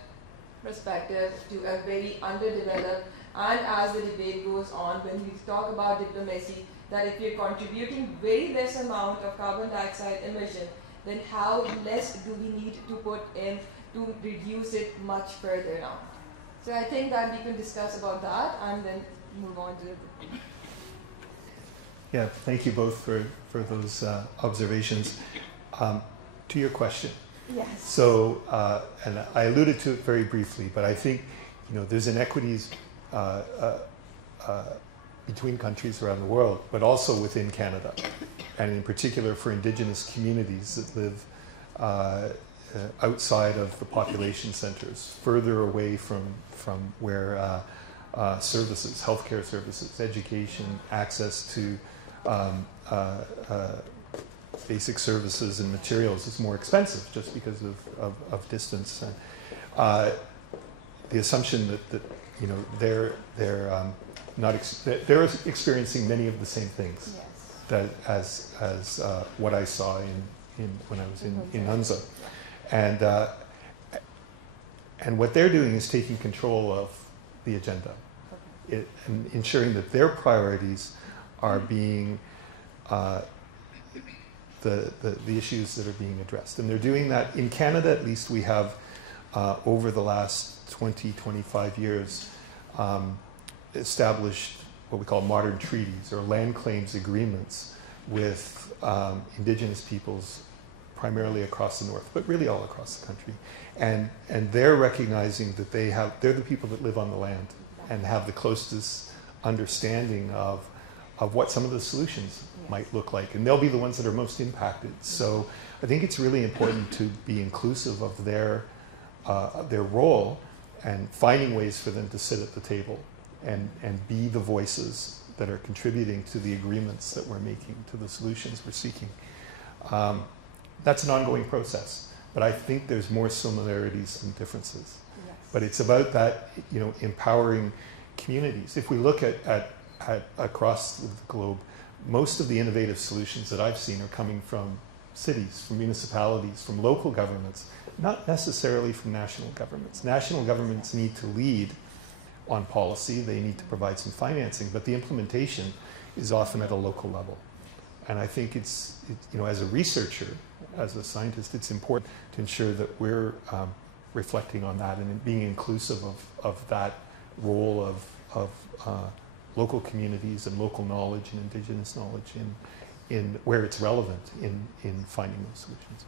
perspective to a very underdeveloped? And as the debate goes on, when we talk about diplomacy, that if you're contributing very less amount of carbon dioxide emission, then how less do we need to put in to reduce it much further now? So I think that we can discuss about that and then move on to Yeah, thank you both for those observations. To your question. Yes. So, and I alluded to it very briefly, but I think, there's inequities between countries around the world, but also within Canada, and in particular for Indigenous communities that live outside of the population centres, further away from where services, healthcare services, education, access to basic services and materials is more expensive just because of distance. And the assumption that they're they're experiencing many of the same things that as what I saw in when I was in Hunza, and what they're doing is taking control of the agenda, and ensuring that their priorities are being the issues that are being addressed. And they're doing that in Canada. At least we have over the last 25 years established what we call modern treaties or land claims agreements with Indigenous peoples, primarily across the north, but really all across the country. And they're recognizing that they're the people that live on the land and have the closest understanding of what some of the solutions might look like. And they'll be the ones that are most impacted. So I think it's really important to be inclusive of their role and finding ways for them to sit at the table and be the voices that are contributing to the agreements that we're making, to the solutions we're seeking. That's an ongoing process, but I think there's more similarities than differences. Yes. But it's about that, empowering communities. If we look at across the globe, most of the innovative solutions that I've seen are coming from cities, from municipalities, from local governments, not necessarily from national governments. National governments need to lead on policy, they need to provide some financing, but the implementation is often at a local level. And I think it's as a researcher, as a scientist, it's important to ensure that we're reflecting on that and being inclusive of that role of local communities and local knowledge and Indigenous knowledge in where it's relevant in finding those solutions.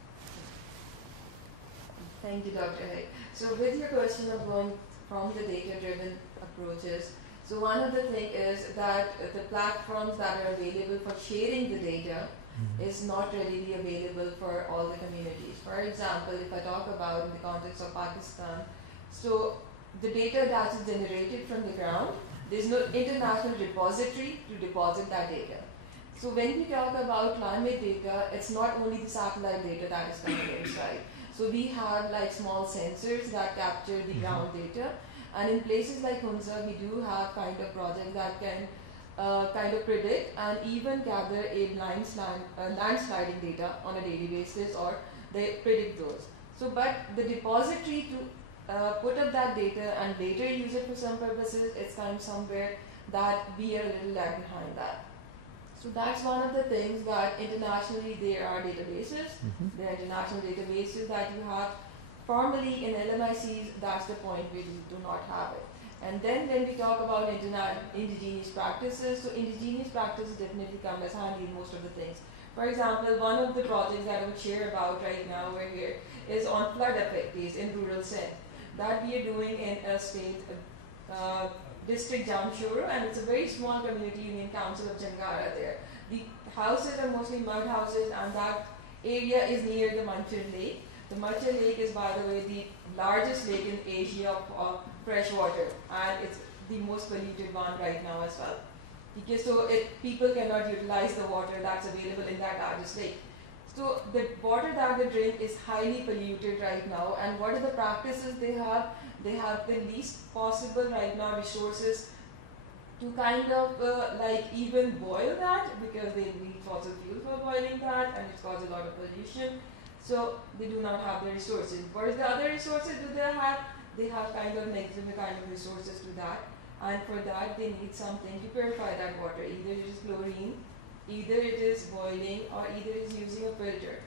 Thank you, Dr. Hay. So with your question of going from the data-driven approaches, so one of the things is that the platforms that are available for sharing the data is not readily available for all the communities. For example, if I talk about in the context of Pakistan, so the data that is generated from the ground, there's no international repository to deposit that data. So when we talk about climate data, it's not only the satellite data that is coming inside. So we have like small sensors that capture the ground data. And in places like Hunza, we do have kind of projects that can kind of predict and even gather a landsliding data on a daily basis, or they predict those. So, but the depository to put up that data and later use it for some purposes, it's kind of somewhere that we are a little lag behind that. So that's one of the things that internationally there are databases. There are international databases that you have. Formally in LMICs, that's the point where you do not have it. And then when we talk about indigenous practices, so indigenous practices definitely come as handy in most of the things. For example, one of the projects that I would share about right now over here is on flood effects in rural Sindh. That we are doing in a state district Jamshoro, and it's a very small community union council of Jangara there. The houses are mostly mud houses, and that area is near the Manchar Lake. The Manchar Lake is, by the way, the largest lake in Asia of fresh water, and it's the most polluted one right now as well. Because so people cannot utilize the water that's available in that largest lake. So the water that they drink is highly polluted right now, and what are the practices they have? They have the least possible right now resources to kind of like even boil that, because they need fossil fuels for boiling that, and it's caused a lot of pollution. So they do not have the resources. What is the other resources do they have? They have kind of negative kind of resources to that, and for that they need something to purify that water. Either it is chlorine, either it is boiling, or either it is using a filter.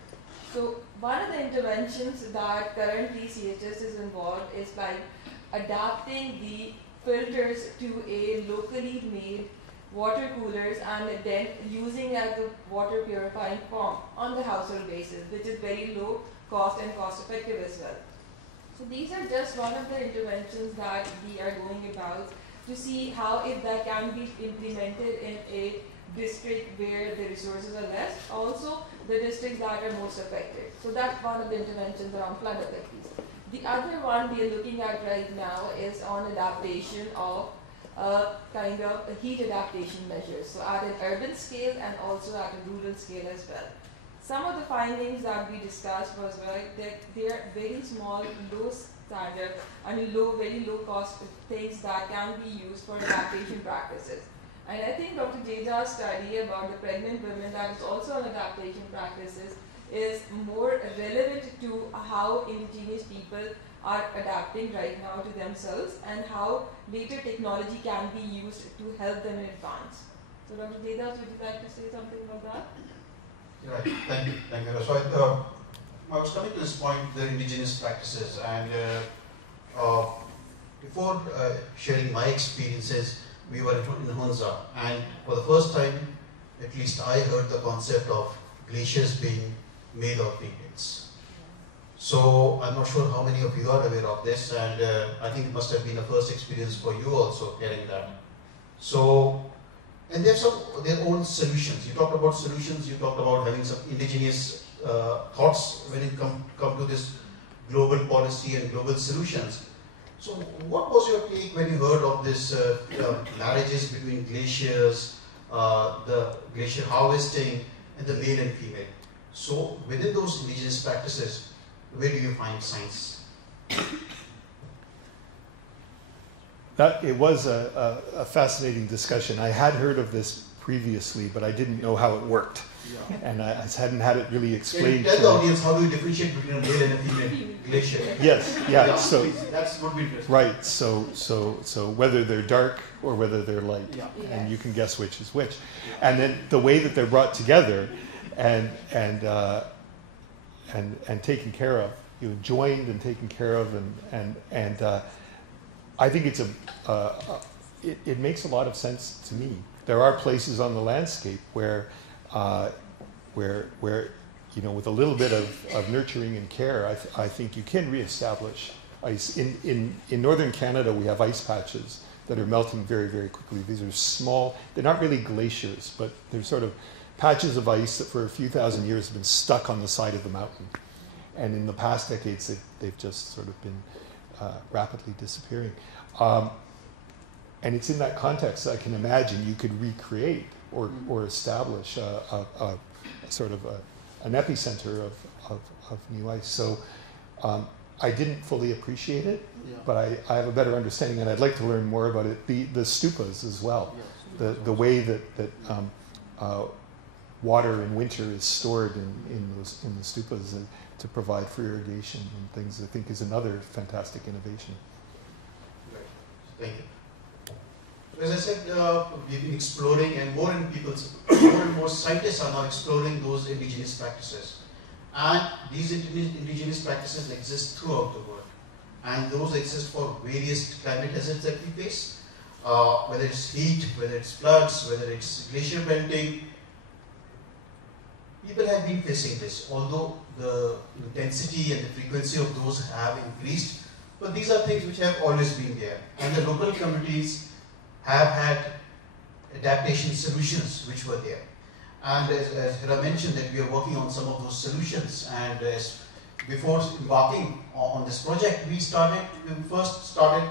So one of the interventions that currently CHS is involved is like adapting the filters to a locally made water coolers and then using as the water purifying form on the household basis, which is very low cost and cost effective as well. So these are just one of the interventions that we are going about to see how if that can be implemented in a district where the resources are less, also the districts that are most affected. So that's one of the interventions around flood effects. The other one we are looking at right now is on adaptation of kind of heat adaptation measures, so at an urban scale and also at a rural scale as well. Some of the findings that we discussed was that they are very small, low standard and very low cost things that can be used for adaptation practices. And I think Dr. Jaja's study about the pregnant women that is also on adaptation practices is more relevant to how indigenous people are adapting right now to themselves and how later technology can be used to help them in advance. So Dr. Jaja, would you like to say something about that? Right, thank you. So I was coming to this point, the indigenous practices, and before sharing my experiences, we were in Hunza, and for the first time, at least I heard the concept of glaciers being made of reeds. So I'm not sure how many of you are aware of this, and I think it must have been a first experience for you also hearing that. So, and they have their own solutions. You talked about solutions, you talked about having some indigenous thoughts when it come to this global policy and global solutions. So what was your take when you heard of this marriages between glaciers, the glacier harvesting, and the male and female? So within those indigenous practices, where do you find science? It was a fascinating discussion. I had heard of this previously, but I didn't know how it worked. Yeah. And I hadn't had it really explained. Can you tell the audience how do you differentiate between a male and a female glacier? Yes, yeah. So that's what we interesting. Right. So whether they're dark or whether they're light, yeah. And you can guess which is which. Yeah. And then the way that they're brought together and taken care of, joined and taken care of, and I think it's it makes a lot of sense to me. There are places on the landscape where with a little bit of nurturing and care, I think you can reestablish ice. In northern Canada, we have ice patches that are melting very, very quickly. These are small, they're not really glaciers, but they're sort of patches of ice that for a few thousand years have been stuck on the side of the mountain. And in the past decades, they've just sort of been rapidly disappearing. And it's in that context that I can imagine you could recreate or establish a sort of an epicenter of new ice. So I didn't fully appreciate it, yeah. But I have a better understanding, and I'd like to learn more about it. The stupas as well, yes. the way that water in winter is stored in the stupas to provide for irrigation and things, I think is another fantastic innovation. Right. Thank you. As I said, we've been exploring, and more and more scientists are now exploring those indigenous practices. And these indigenous practices exist throughout the world. And those exist for various climate hazards that we face, whether it's heat, whether it's floods, whether it's glacier melting. People have been facing this, although the intensity and the frequency of those have increased. But these are things which have always been there. And the local communities have had adaptation solutions which were there. And as Hira mentioned, that we are working on some of those solutions. And before embarking on this project, we first started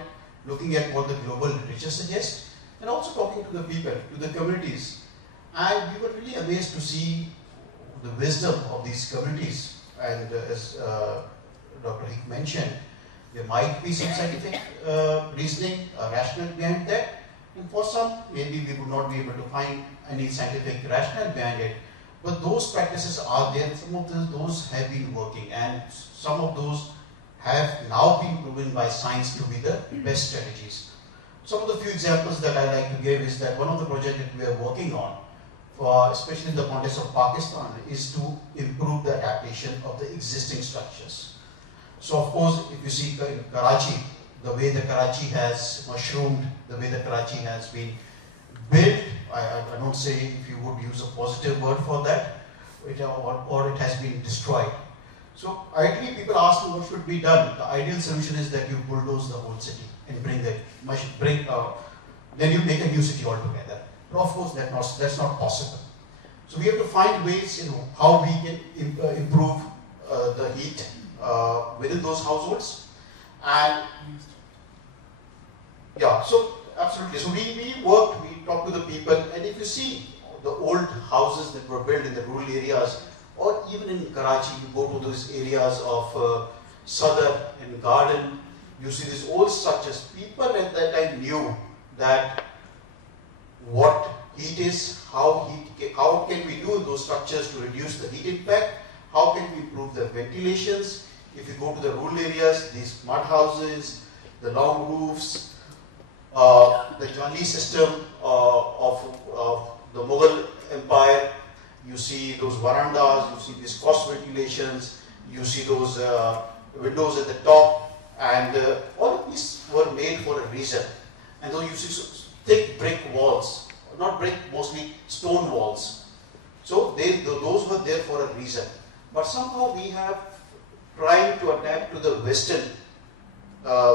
looking at what the global literature suggests, and also talking to the people, to the communities. And we were really amazed to see the wisdom of these communities. And as Dr. Hick mentioned, there might be some scientific reasoning, rationale behind that. And for some, maybe we would not be able to find any scientific rationale behind it. But those practices are there. Some of those have been working, and some of those have now been proven by science to be the best strategies. Some of the few examples that I like to give is that one of the projects that we are working on, especially in the context of Pakistan, is to improve the adaptation of the existing structures. So of course, if you see in Karachi, the way the Karachi has mushroomed, the way the Karachi has been built, I don't say if you would use a positive word for that, or it has been destroyed. So ideally people ask me what should be done. The ideal solution is that you bulldoze the whole city and then you make a new city altogether. But of course that's not possible. So we have to find ways in how we can improve the heat within those households. And yeah, so absolutely. So we talked to the people, and if you see the old houses that were built in the rural areas, or even in Karachi, you go to those areas of Sadr and Garden, you see these old structures. People at that time knew that what heat is, how can we do those structures to reduce the heat impact, how can we improve the ventilations. If you go to the rural areas, these mud houses, the long roofs, the Jali system of the Mughal Empire, you see those verandas, you see these cross ventilations, you see those windows at the top, and all of these were made for a reason. And though you see thick brick walls, not brick, mostly stone walls. So those were there for a reason. But somehow we have tried to adapt to the Western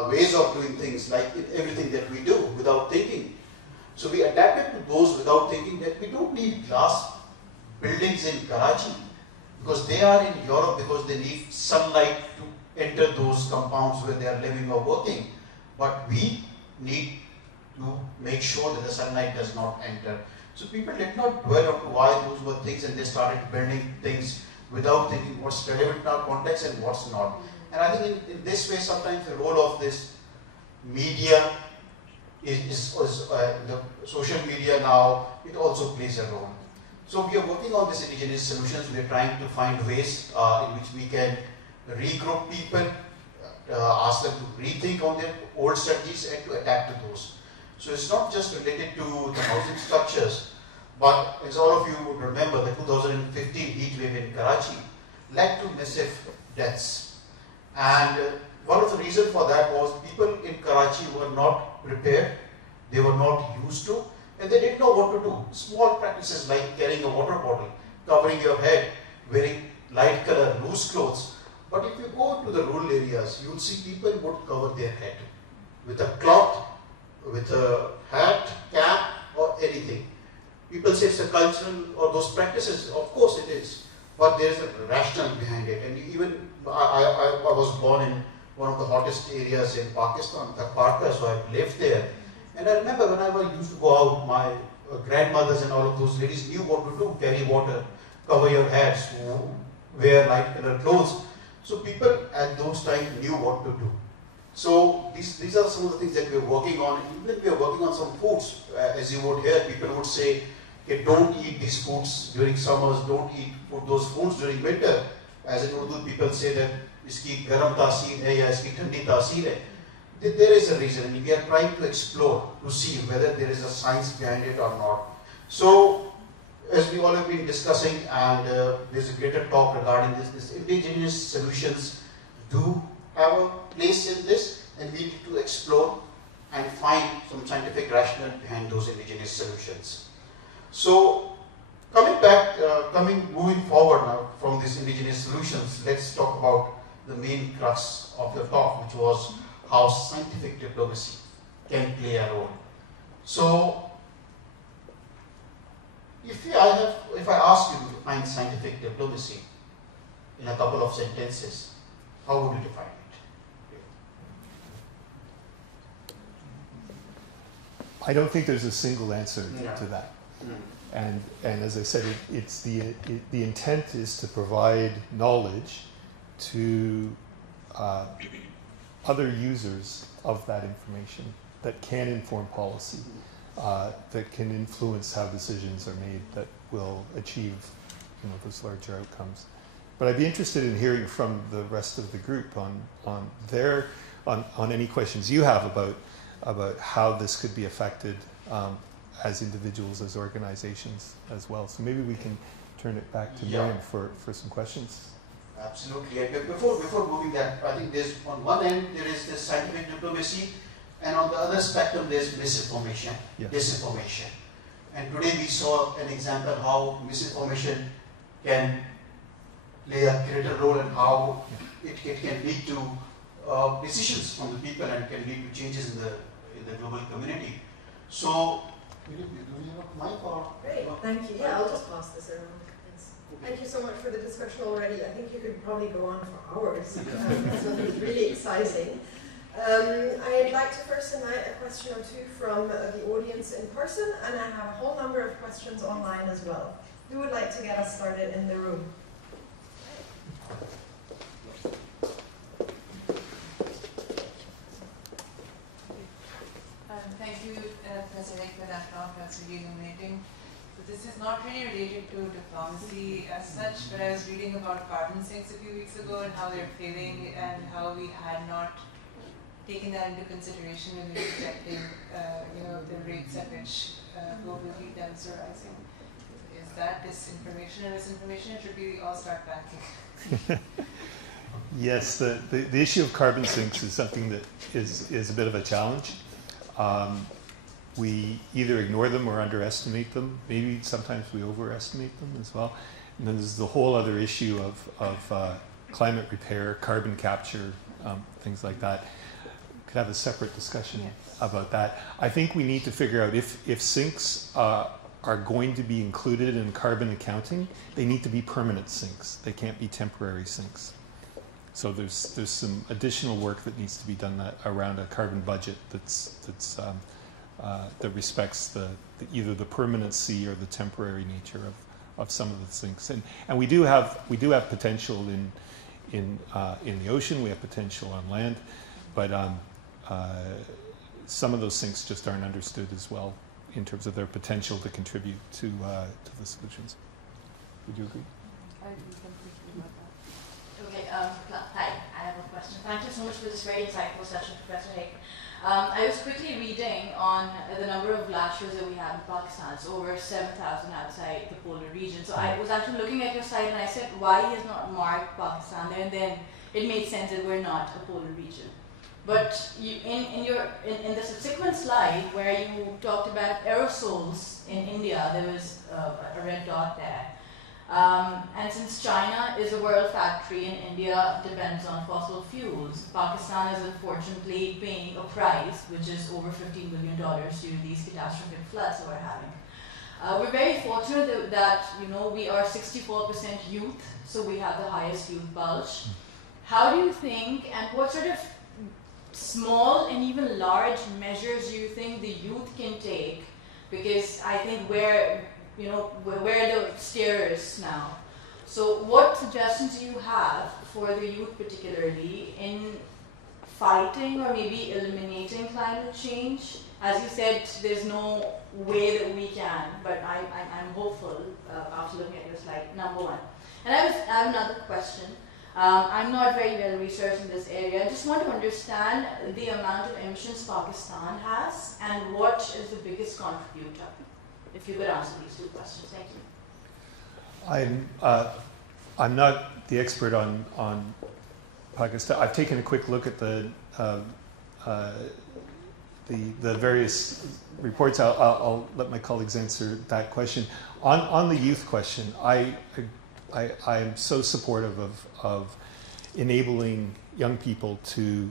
ways of doing things, like in everything that we do without thinking. So we adapted to those without thinking that we don't need glass buildings in Karachi, because they are in Europe, because they need sunlight to enter those compounds where they are living or working. But we need to make sure that the sunlight does not enter. So people did not dwell on why those were things, and they started building things without thinking what's relevant in our context and what's not. And I think in this way, sometimes the role of this media is the social media now, it also plays a role. So we are working on these indigenous solutions. We are trying to find ways in which we can regroup people, ask them to rethink on their old strategies and to adapt to those. So it's not just related to the housing structures, but as all of you would remember, the 2015 heat wave in Karachi led to massive deaths. And one of the reasons for that was people in Karachi were not prepared, they were not used to, and they didn't know what to do. Small practices like carrying a water bottle, covering your head, wearing light color, loose clothes. But if you go to the rural areas, you will see people would cover their head with a cloth, with a hat, cap, or anything. People say it's a cultural or those practices. Of course it is, but there is a rationale behind it. And even I was born in one of the hottest areas in Pakistan, Tariq, so I lived there. And I remember when I used to go out, my grandmothers and all of those ladies knew what to do: carry water, cover your heads, wear light colored clothes. So people at those times knew what to do. So these are some of the things that we are working on. Even we are working on some foods. As you would hear, people would say, okay, don't eat these foods during summers, don't eat those foods during winter. As in Urdu, people say that iski garam taseer hai ya iski thandi taseer hai. There is a reason, and we are trying to explore to see whether there is a science behind it or not. So, as we all have been discussing, and there's a greater talk regarding this indigenous solutions do have a place in this, and we need to explore and find some scientific rationale behind those indigenous solutions. So, moving forward now from these indigenous solutions, let's talk about the main crux of the talk, which was how scientific diplomacy can play a role. So, if I ask you to define scientific diplomacy in a couple of sentences, how would you define it? I don't think there's a single answer Yeah. to that. And as I said, it's the intent is to provide knowledge to other users of that information that can inform policy, that can influence how decisions are made that will achieve, those larger outcomes. But I'd be interested in hearing from the rest of the group on any questions you have about how this could be affected as individuals, as organizations as well. So maybe we can turn it back to Miriam for some questions. Absolutely. And before moving that, I think there's on one end there is this scientific diplomacy, and on the other spectrum there's misinformation, disinformation. And today we saw an example how misinformation can play a greater role and how it can lead to decisions from the people and can lead to changes in the global community. So, do we have a mic or? Great, thank you. Yeah, I'll just pass this around. Thanks. Thank you so much for the discussion already. I think you could probably go on for hours. So it's really exciting. I'd like to first invite a question or two from the audience in person, and I have a whole number of questions online as well. Who would like to get us started in the room? Thank you, Professor Tariq, for that talk. That's really illuminating. So this is not really related to diplomacy as such, but I was reading about carbon sinks a few weeks ago and how they're failing and how we had not taken that into consideration when we were projecting, the rates at which global heat levels are rising. Is that disinformation or misinformation? Should we all start panicking? Yes, the issue of carbon sinks is something that is a bit of a challenge. We either ignore them or underestimate them. Maybe sometimes we overestimate them as well. And then there's the whole other issue of climate repair, carbon capture, things like that. Could have a separate discussion about that. I think we need to figure out if sinks are going to be included in carbon accounting, they need to be permanent sinks. They can't be temporary sinks. So there's some additional work that needs to be done around a carbon budget that respects either the permanency or the temporary nature of some of the sinks. And we do have potential in the ocean. We have potential on land, but some of those sinks just aren't understood as well in terms of their potential to contribute to the solutions. Would you agree? I agree completely with that. Okay, hi, I have a question. Thank you so much for this very insightful session, Professor Hake. I was quickly reading on the number of glaciers that we have in Pakistan. It's over 7,000 outside the polar region. So I was actually looking at your site and I said, why is not marked Pakistan there? And then it made sense that we're not a polar region. But in the subsequent slide where you talked about aerosols in India, there was a red dot there. And since China is a world factory and India depends on fossil fuels, Pakistan is unfortunately paying a price, which is over $15 billion due to these catastrophic floods that we're having. We're very fortunate that we are 64% youth, so we have the highest youth bulge. How do you think, and what sort of small and even large measures do you think the youth can take? Because I think we're the steerers now. So what suggestions do you have for the youth particularly in fighting or maybe eliminating climate change? As you said, there's no way that we can, but I'm hopeful after looking at your slide, number one. And I have another question. I'm not very well researched in this area. I just want to understand the amount of emissions Pakistan has and what is the biggest contributor. If you could answer these two questions. Thank you. I'm not the expert on Pakistan. I've taken a quick look at the various reports. I'll let my colleagues answer that question. On the youth question, I am so supportive of enabling young people to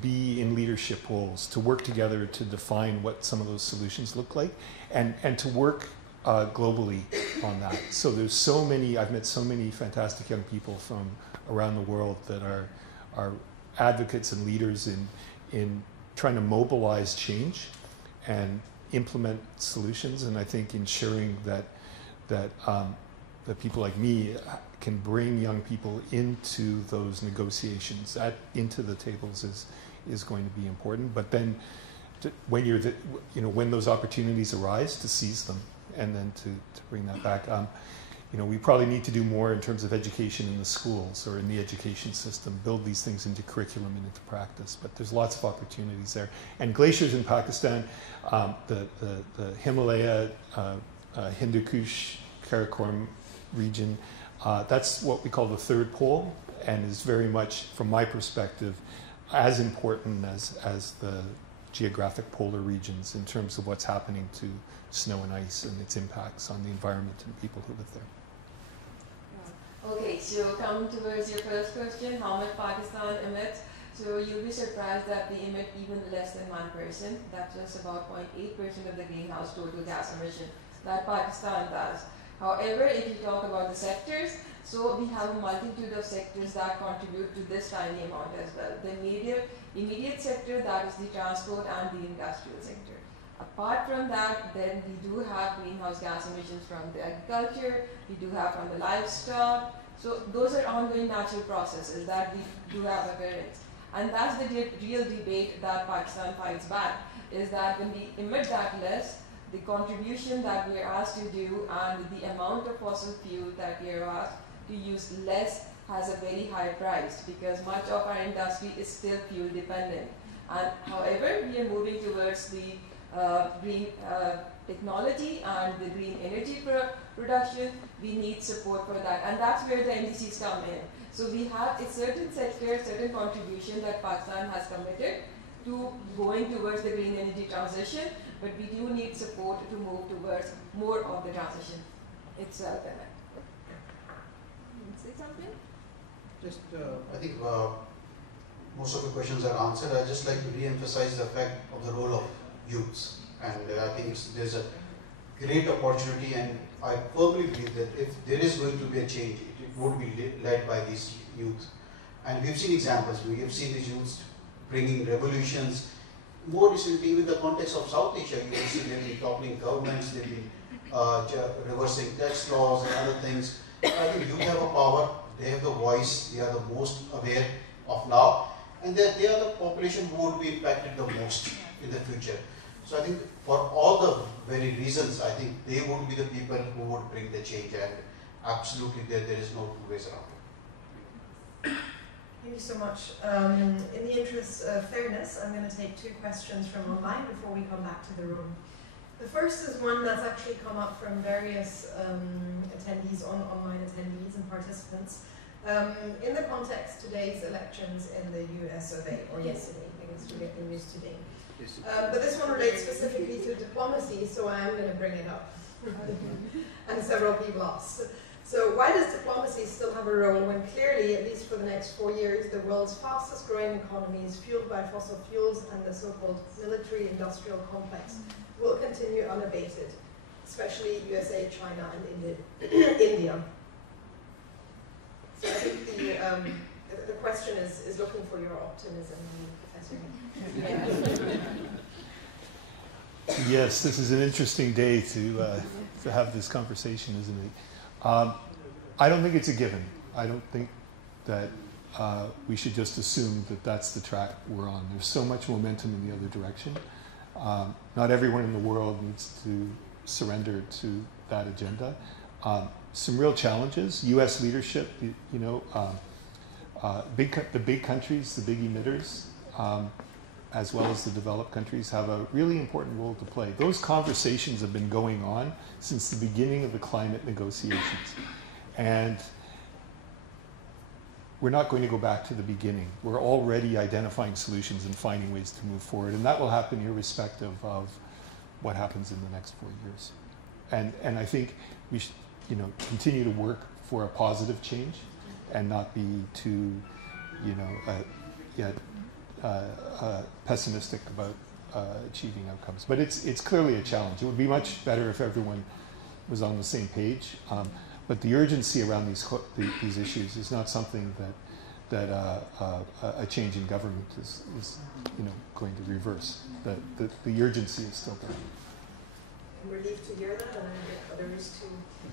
be in leadership roles, to work together to define what some of those solutions look like, and to work globally on that. So I've met so many fantastic young people from around the world that are advocates and leaders in trying to mobilize change and implement solutions, and I think ensuring that people like me can bring young people into those negotiations, into the tables is going to be important. But then, when those opportunities arise, to seize them and then to bring that back. We probably need to do more in terms of education in the schools or in the education system, build these things into curriculum and into practice. But there's lots of opportunities there. And glaciers in Pakistan, the Himalaya, Hindu Kush, Karakoram region, that's what we call the third pole, and is very much, from my perspective, as important as the geographic polar regions in terms of what's happening to snow and ice and its impacts on the environment and people who live there. Okay, so coming towards your first question, how much Pakistan emits? So you'll be surprised that we emit even less than 1%. That's just about 0.8% of the greenhouse total gas emission that Pakistan does. However, if you talk about the sectors, so we have a multitude of sectors that contribute to this tiny amount as well. The immediate sector, that is the transport and the industrial sector. Apart from that, then we do have greenhouse gas emissions from the agriculture, we do have from the livestock. So those are ongoing natural processes that we do have occurrence. And that's the real debate that Pakistan fights back, is that when we emit that less, the contribution that we are asked to do and the amount of fossil fuel that we are asked to use less has a very high price, because much of our industry is still fuel dependent. And however, we are moving towards the green technology and the green energy production. We need support for that, and that's where the NDCs come in. So we have a certain sector, certain contribution that Pakistan has committed to going towards the green energy transition, but we do need support to move towards more of the transition itself. Say something? Just, I think most of the questions are answered. I'd just like to re-emphasize the fact of the role of youths. And I think there's a great opportunity, and I firmly believe that if there is going to be a change, it would be led by these youth. And we've seen examples. We have seen these youths bringing revolutions. More recently, even in the context of South Asia, you have seen they've been toppling governments, they've been reversing tax laws and other things. I think youth have a power, they have the voice, they are the most aware of now, and they are the population who would be impacted the most in the future. So I think for all the very reasons, I think they would be the people who would bring the change, and absolutely there is no two ways around it. Thank you so much. In the interest of fairness, I'm going to take two questions from online before we come back to the room. The first is one that's actually come up from various attendees, online attendees and participants. In the context of today's elections in the US of A, or yesterday, I guess we're getting used to today. But this one relates specifically to diplomacy, so I am going to bring it up. And several people asked. So why does diplomacy still have a role when clearly, at least for the next 4 years, the world's fastest growing economy is fueled by fossil fuels and the so-called military-industrial complex will continue unabated, especially USA, China, and India. So I think the question is looking for your optimism, Professor. Yes, this is an interesting day to have this conversation, isn't it? I don't think it's a given. I don't think that we should just assume that that's the track we're on. There's so much momentum in the other direction. Not everyone in the world needs to surrender to that agenda. Some real challenges. U.S. leadership, the big countries, the big emitters, as well as the developed countries, have a really important role to play. Those conversations have been going on since the beginning of the climate negotiations. And we're not going to go back to the beginning. We're already identifying solutions and finding ways to move forward. And that will happen irrespective of what happens in the next 4 years. And I think we should, continue to work for a positive change and not be too, pessimistic about achieving outcomes. But it's clearly a challenge. It would be much better if everyone was on the same page. But the urgency around these issues is not something that a change in government is going to reverse. The urgency is still there. I'm relieved to hear that, and I get others too.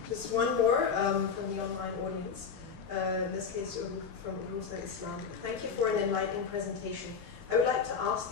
Just one more from the online audience. In this case, from Rusa Islam. Thank you for an enlightening presentation. I would like to ask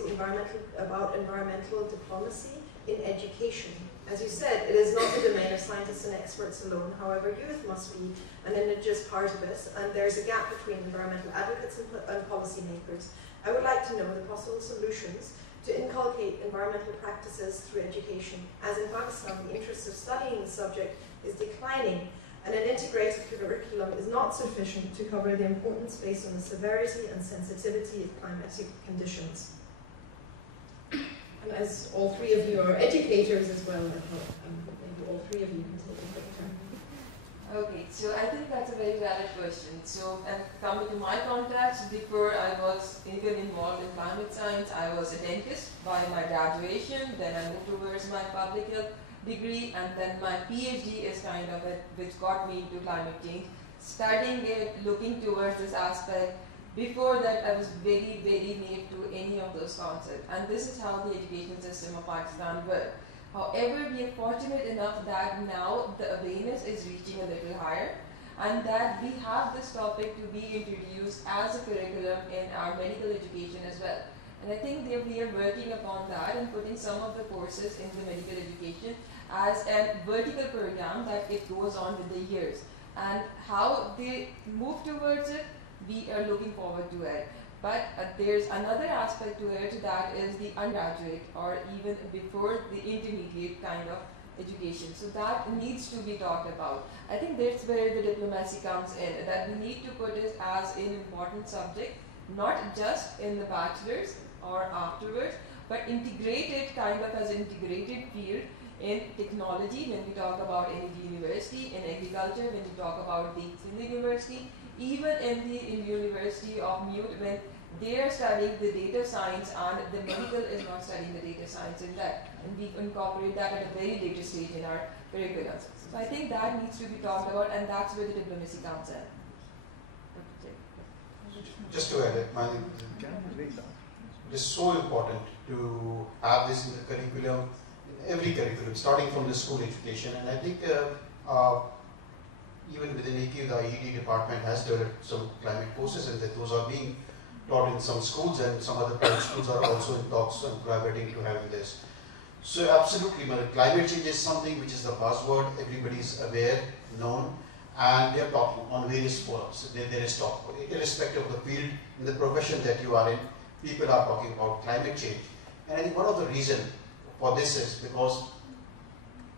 about environmental diplomacy in education. As you said, it is not the domain of scientists and experts alone. However, youth must be an indigenous part of it, and there is a gap between environmental advocates and policymakers. I would like to know the possible solutions to inculcate environmental practices through education. As in Pakistan, the interest of studying the subject is declining, and an integrated curriculum is not sufficient to cover the importance based on the severity and sensitivity of climatic conditions. as all three of you are educators as well, I thought maybe all three of you can take a quick turn. Okay, so I think that's a very valid question. So, and coming to my context, before I was even involved in climate science, I was a dentist by my graduation, then I moved towards my public health degree, and then my PhD is kind of it, which got me into climate change. Studying it, looking towards this aspect. Before that, I was very, very new to any of those concepts, and this is how the education system of Pakistan works. However, we are fortunate enough that now the awareness is reaching a little higher, and that we have this topic to be introduced as a curriculum in our medical education as well. And I think that we are working upon that and putting some of the courses in the medical education as a vertical program that it goes on with the years. And how they move towards it, we are looking forward to it. But there's another aspect to it, that is the undergraduate or even before the intermediate kind of education. So that needs to be talked about. I think that's where the diplomacy comes in, that we need to put it as an important subject, not just in the bachelor's or afterwards, but integrate it kind of as an integrated field in technology when we talk about energy university, in agriculture when we talk about the university, even in the University of Mute when they are studying the data science and the medical is not studying the data science in that. And we incorporate that at a very later stage in our curriculum. So I think that needs to be talked about, and that's where the diplomacy comes in. Just to add, it is so important to have this in the curriculum, in every curriculum, starting from the school education. And I think even within AQ, the ED department has developed some climate courses, and that those are being taught in some schools, and some other private schools are also in talks and collaborating to having this. So absolutely, climate change is something which is the buzzword, everybody is aware, known, and they are talking on various forums. There is talk, irrespective of the field, in the profession that you are in, people are talking about climate change. And I think one of the reasons for this is because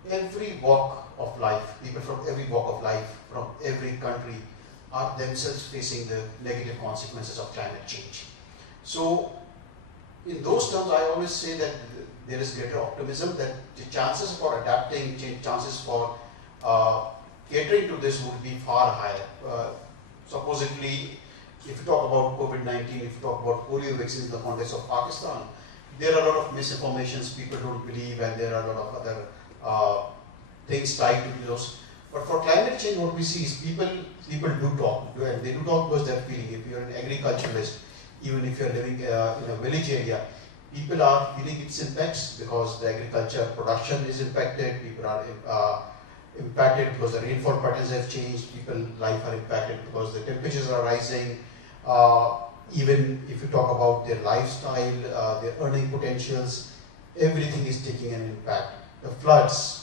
every walk of life, people from every walk of life, from every country, are themselves facing the negative consequences of climate change. So, in those terms, I always say that there is greater optimism, that the chances for adapting, chances for catering to this would be far higher. Supposedly, if you talk about COVID-19, if you talk about polio vaccines in the context of Pakistan, there are a lot of misinformations, people don't believe, and there are a lot of other things tied to those. But for climate change, what we see is people do talk, and they do talk because they're feeling. If you're an agriculturalist, even if you're living in a village area, people are feeling its impacts because the agriculture production is impacted, people are impacted because the rainfall patterns have changed, people's life are impacted because the temperatures are rising. Even if you talk about their lifestyle, their earning potentials, everything is taking an impact. The floods,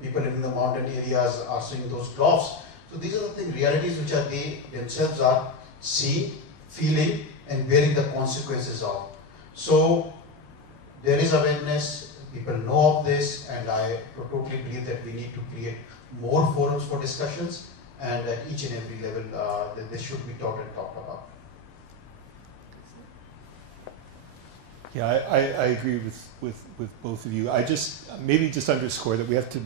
people in the mountain areas are seeing those droughts. So these are the realities which they themselves are seeing, feeling, and bearing the consequences of. So there is awareness, people know of this, and I totally believe that we need to create more forums for discussions, and at each and every level that this should be taught and talked about. Yeah, I agree with both of you. I just maybe just underscore that we have to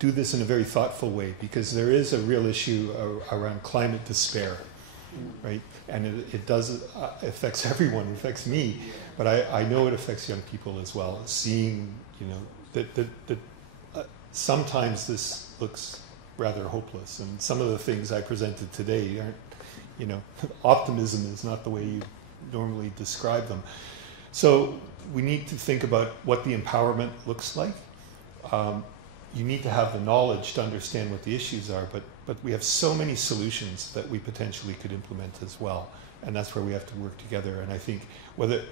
do this in a very thoughtful way, because there is a real issue around climate despair, right? And it does affects everyone. It affects me, but I know it affects young people as well. Seeing, that sometimes this looks rather hopeless, and some of the things I presented today aren't, optimism is not the way you normally describe them. So we need to think about what the empowerment looks like. You need to have the knowledge to understand what the issues are, but we have so many solutions that we potentially could implement as well, and that's where we have to work together. And I think whether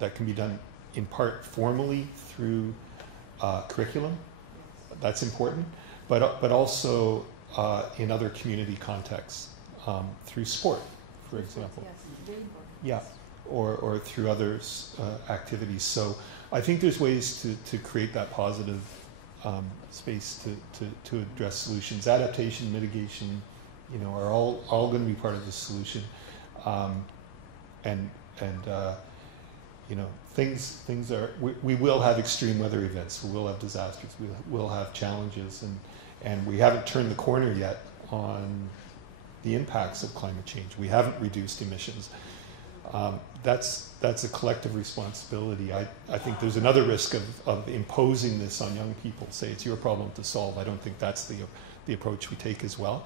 that can be done in part formally through curriculum, that's important, but also in other community contexts, through sport, for example. Yes, very important. Yeah. Or through other activities. So I think there's ways to create that positive space to address solutions. Adaptation, mitigation, are all going to be part of the solution. things are. We will have extreme weather events. We will have disasters. We will have challenges, and we haven't turned the corner yet on the impacts of climate change. We haven't reduced emissions. That's a collective responsibility. I think there's another risk of imposing this on young people. Say it's your problem to solve. I don't think that's the approach we take as well.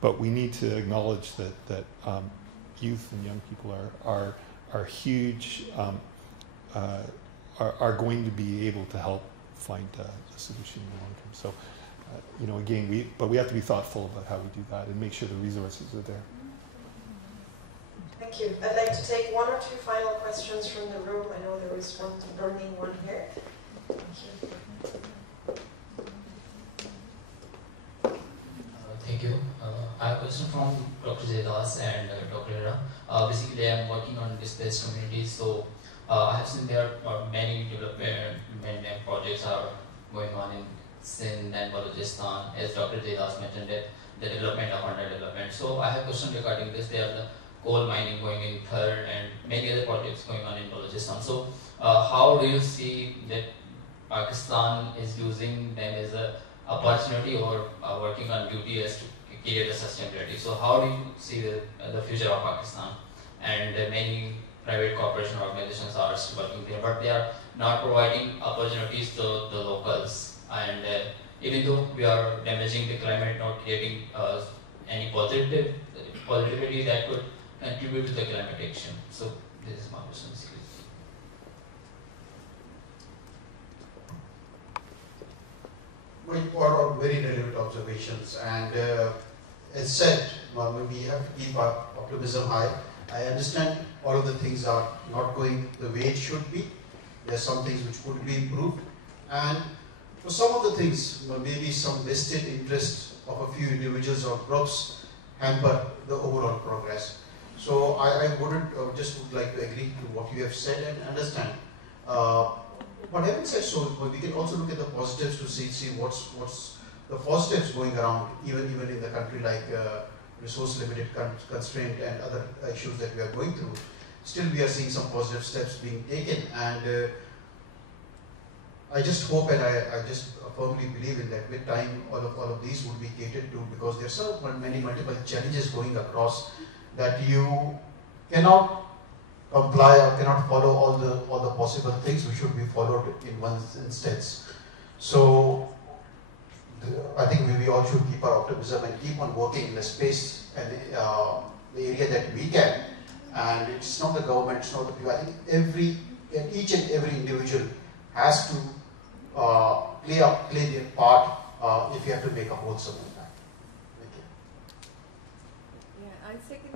But we need to acknowledge that youth and young people are huge, are going to be able to help find a solution in the long term. So, again, we have to be thoughtful about how we do that and make sure the resources are there. Thank you. I'd like to take one or two final questions from the room. I know there was one burning one here. Thank you. Thank you. I have a question from Dr. Jaidas and Dr. Hira. Basically, I am working on displaced communities, so I have seen there are many development and projects are going on in Sindh and Balochistan, as Dr. Jaidas mentioned, that the development of underdevelopment. So I have a question regarding this. There are the coal mining going in Third and many other projects going on in Balochistan. So how do you see that Pakistan is using them as an opportunity or working on duty as to create a sustainability? So how do you see the future of Pakistan? And many private corporation organizations are still working there, but they are not providing opportunities to the locals. And even though we are damaging the climate, not creating any positivity that could contribute to the climate action. So this is my question. Well, are very relevant observations, and as said, we have to keep our optimism high. I understand all of the things are not going the way it should be. There are some things which could be improved, and for some of the things, maybe some vested interest of a few individuals or groups hamper the overall progress. So I just would like to agree to what you have said and understand. But having said so, we can also look at the positives to see what's the positives going around, even in the country like resource limited constraint and other issues that we are going through. Still, we are seeing some positive steps being taken, and I just hope and I just firmly believe in that with time all of these would be catered to, because there's so many multiple challenges going across that you cannot comply or cannot follow all the possible things which should be followed in one instance. So I think we all should keep our optimism and keep on working in the space and the area that we can. And it's not the government, it's not the people. I think each and every individual has to play their part if you have to make a wholesome impact. Thank you. Yeah, I second.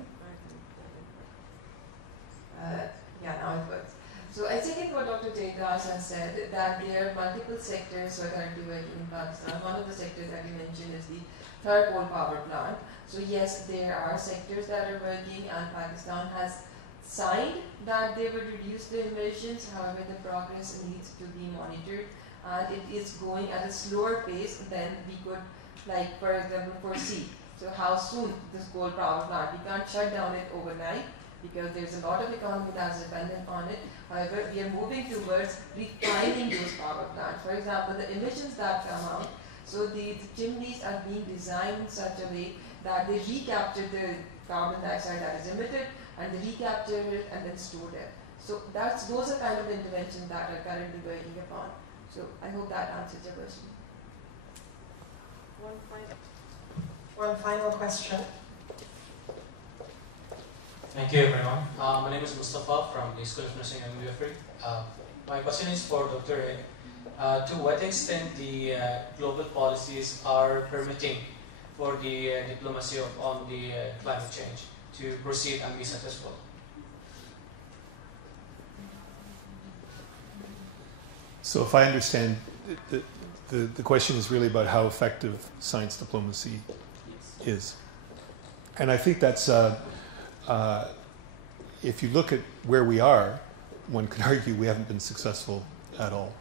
Now it works. So I second what Dr. Jaidas has said, that there are multiple sectors who are currently working in Pakistan. One of the sectors that you mentioned is the third coal power plant. So yes, there are sectors that are working, and Pakistan has signed that they would reduce the emissions. However, the progress needs to be monitored, and it is going at a slower pace than we could, like, for example, foresee. So how soon this coal power plant, we can't shut down it overnight, because there's a lot of economy that's dependent on it. However, we are moving towards refining those power plants. For example, the emissions that come out, so the chimneys are being designed in such a way that they recapture the carbon dioxide that is emitted, and they recapture it and then store it. So those are kind of interventions that are currently working upon. So I hope that answers your question. One final question. Thank you, everyone. My name is Mustafa from the School of Nursing and Midwifery. My question is for Dr. A. To what extent the global policies are permitting for the diplomacy on the climate change to proceed and be successful? So if I understand, the question is really about how effective science diplomacy is. And I think that's... if you look at where we are, one could argue we haven't been successful at all.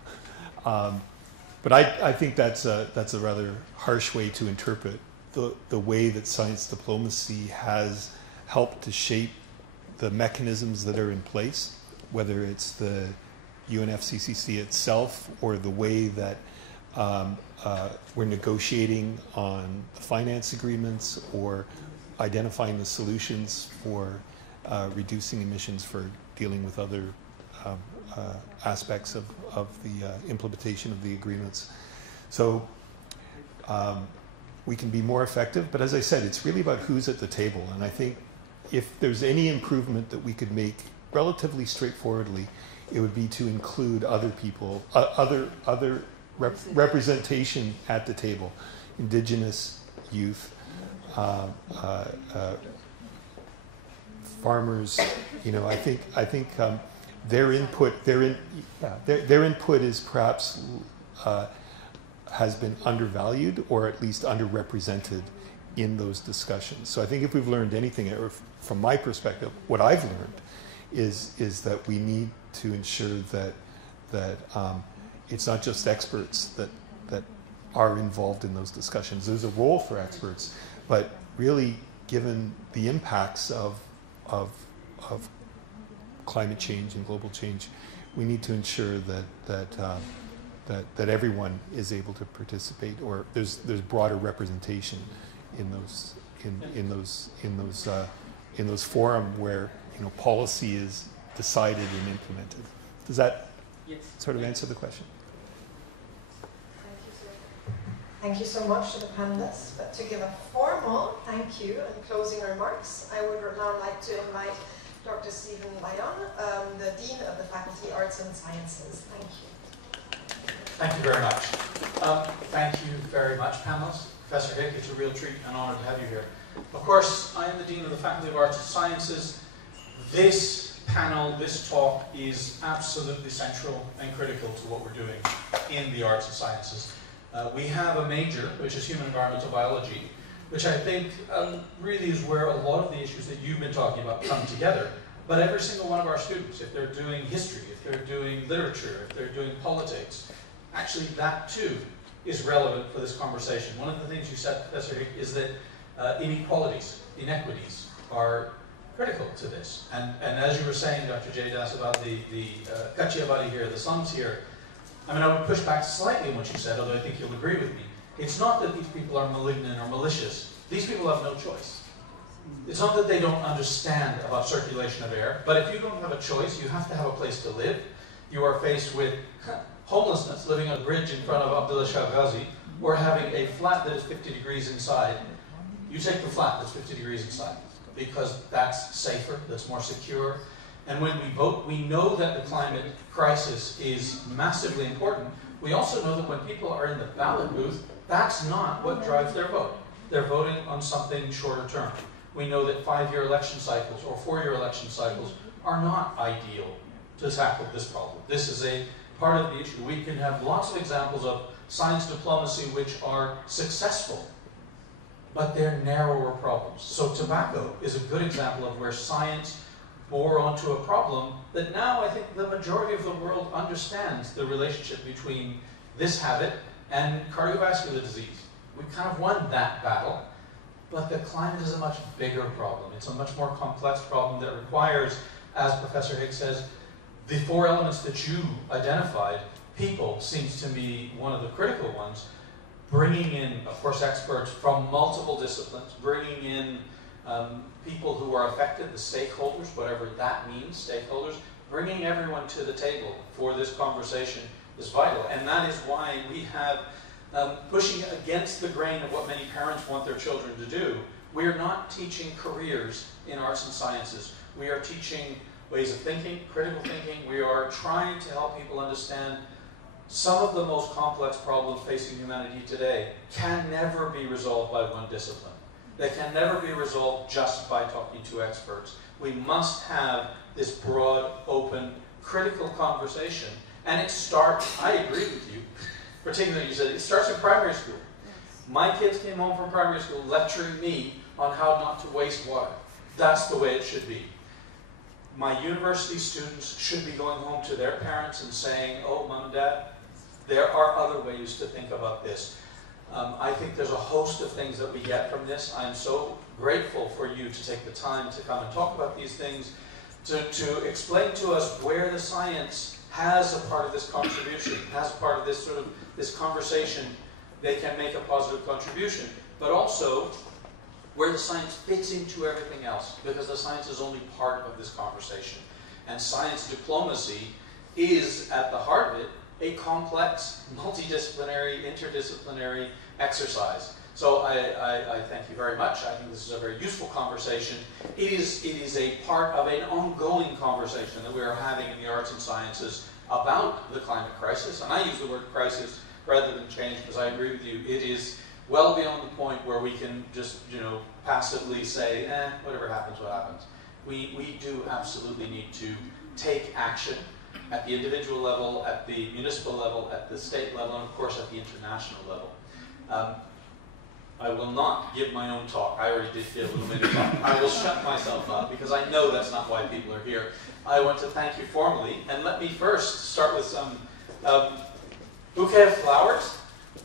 But I think that's a rather harsh way to interpret the way that science diplomacy has helped to shape the mechanisms that are in place whether it's the UNFCCC itself or the way that we're negotiating on the finance agreements or identifying the solutions for reducing emissions for dealing with other aspects of the implementation of the agreements. So we can be more effective, but as I said, it's really about who's at the table. And I think if there's any improvement that we could make relatively straightforwardly, it would be to include other people, other representation at the table, Indigenous youth, farmers. You know, I think their input is perhaps has been undervalued or at least underrepresented in those discussions. So I think if we've learned anything, or from my perspective, what I've learned is that we need to ensure that it's not just experts that are involved in those discussions. There's a role for experts, but really, given the impacts of climate change and global change, we need to ensure that everyone is able to participate, or there's broader representation in those forum where policy is decided and implemented. Does that sort of answer the question? Thank you so much to the panelists. But to give a formal thank you and closing remarks, I would now like to invite Dr. Stephen Lyon, the Dean of the Faculty Arts and Sciences. Thank you. Thank you very much. Thank you very much, panelists. Professor Hick, it's a real treat and honor to have you here. Of course, I am the Dean of the Faculty of Arts and Sciences. This panel, this talk is absolutely central and critical to what we're doing in the arts and sciences. We have a major, which is human environmental biology, which I think really is where a lot of the issues that you've been talking about come together. But every single one of our students, if they're doing history, if they're doing literature, if they're doing politics, actually that too is relevant for this conversation. One of the things you said, Professor Hick, is that inequalities, inequities are critical to this. And as you were saying, Dr. J. Das, about the Kachiabari here, the slums here, I mean, I would push back slightly on what you said, although I think you'll agree with me. It's not that these people are malignant or malicious. These people have no choice. It's not that they don't understand about circulation of air, but if you don't have a choice, you have to have a place to live. You are faced with homelessness, living on a bridge in front of Abdullah Shah Ghazi, or having a flat that is 50 degrees inside. You take the flat that's 50 degrees inside, because that's safer, that's more secure. And when we vote, we know that the climate crisis is massively important. We also know that when people are in the ballot booth, that's not what drives their vote. They're voting on something shorter term. We know that 5-year election cycles or 4-year election cycles are not ideal to tackle this problem. This is a part of the issue. We can have lots of examples of science diplomacy which are successful, but they're narrower problems. So tobacco is a good example of where science bore onto a problem that now I think the majority of the world understands the relationship between this habit and cardiovascular disease. We kind of won that battle, but the climate is a much bigger problem. It's a much more complex problem that requires, as Professor Higgs says, the 4 elements that you identified. People seems to be one of the critical ones, bringing in, of course, experts from multiple disciplines, bringing in people who are affected, the stakeholders, whatever that means, stakeholders, bringing everyone to the table for this conversation is vital. And that is why we have, pushing against the grain of what many parents want their children to do, we are not teaching careers in arts and sciences. We are teaching ways of thinking, critical thinking. We are trying to help people understand some of the most complex problems facing humanity today can never be resolved by one discipline. They can never be resolved just by talking to experts. We must have this broad, open, critical conversation. And it starts, I agree with you, particularly you said, it starts in primary school. My kids came home from primary school lecturing me on how not to waste water. That's the way it should be. My university students should be going home to their parents and saying, oh, Mom and Dad, there are other ways to think about this. I think there's a host of things that we get from this. I'm so grateful for you to take the time to come and talk about these things. to explain to us where the science has a part of this contribution, has a part of this this conversation. They can make a positive contribution, but also where the science fits into everything else, because the science is only part of this conversation. And science diplomacy is, at the heart of it, a complex, multidisciplinary, interdisciplinary exercise. So I thank you very much. I think this is a very useful conversation. It is a part of an ongoing conversation that we are having in the arts and sciences about the climate crisis. And I use the word crisis rather than change, because I agree with you. It is well beyond the point where we can just, passively say, whatever happens, what happens. We do absolutely need to take action at the individual level, at the municipal level, at the state level, and of course at the international level. I will not give my own talk. I already did give a little bit of talk. I will shut myself up because I know that's not why people are here. I want to thank you formally, and let me first start with some bouquet of flowers,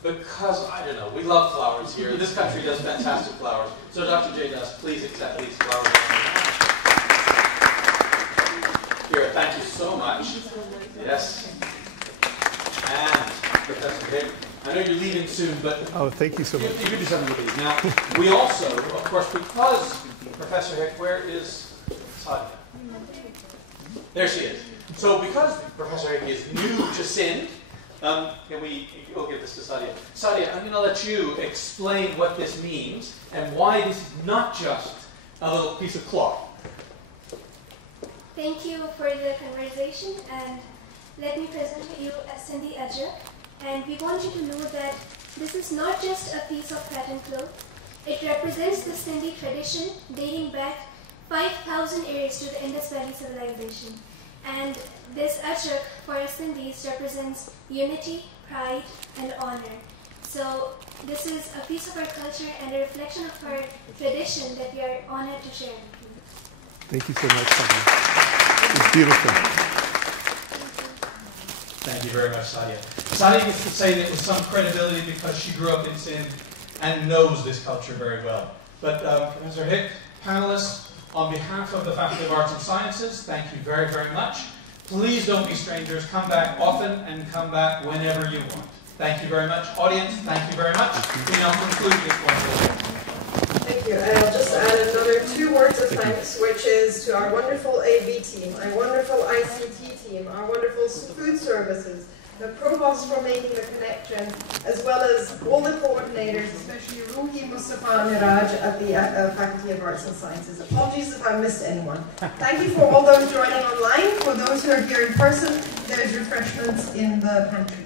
because, I don't know, we love flowers here. This country does fantastic flowers. So Dr. J. Dust, please accept these flowers. Hira, thank you so much. Yes. And Professor Hick, I know you're leaving soon, but thank you so much. You do something with these. Now, we also, of course, because Professor Hick, where is Sadia? There she is. So because Professor Hick is new to SIND, we'll give this to Sadia. Sadia, I'm going to let you explain what this means and why this is not just a little piece of cloth. Thank you for the conversation, and let me present to you as Cindy Ajak. And we want you to know that this is not just a piece of pattern cloth. It represents the Sindhi tradition dating back 5,000 years to the Indus Valley civilization. And this Ajak for us Sindhis represents unity, pride, and honor. So this is a piece of our culture and a reflection of our tradition that we are honored to share with you. Thank you so much, Sadia. It's beautiful. Thank you very much, Sadia. Sadia gets to say that with some credibility because she grew up in Sindh and knows this culture very well. But Professor Hick, panelists, on behalf of the Faculty of Arts and Sciences, thank you very, very much. Please don't be strangers. Come back often and come back whenever you want. Thank you very much. Audience, thank you very much. We now conclude this one. Thank you. And I'll just add another 2 words of thanks, which is to our wonderful AV team, our wonderful ICT team, our wonderful food services, the provost for making the connection, as well as all the coordinators, especially Ruhi, Mustafa, and Miraj at the Faculty of Arts and Sciences. Apologies if I missed anyone. Thank you for all those joining online. For those who are here in person, there's refreshments in the pantry.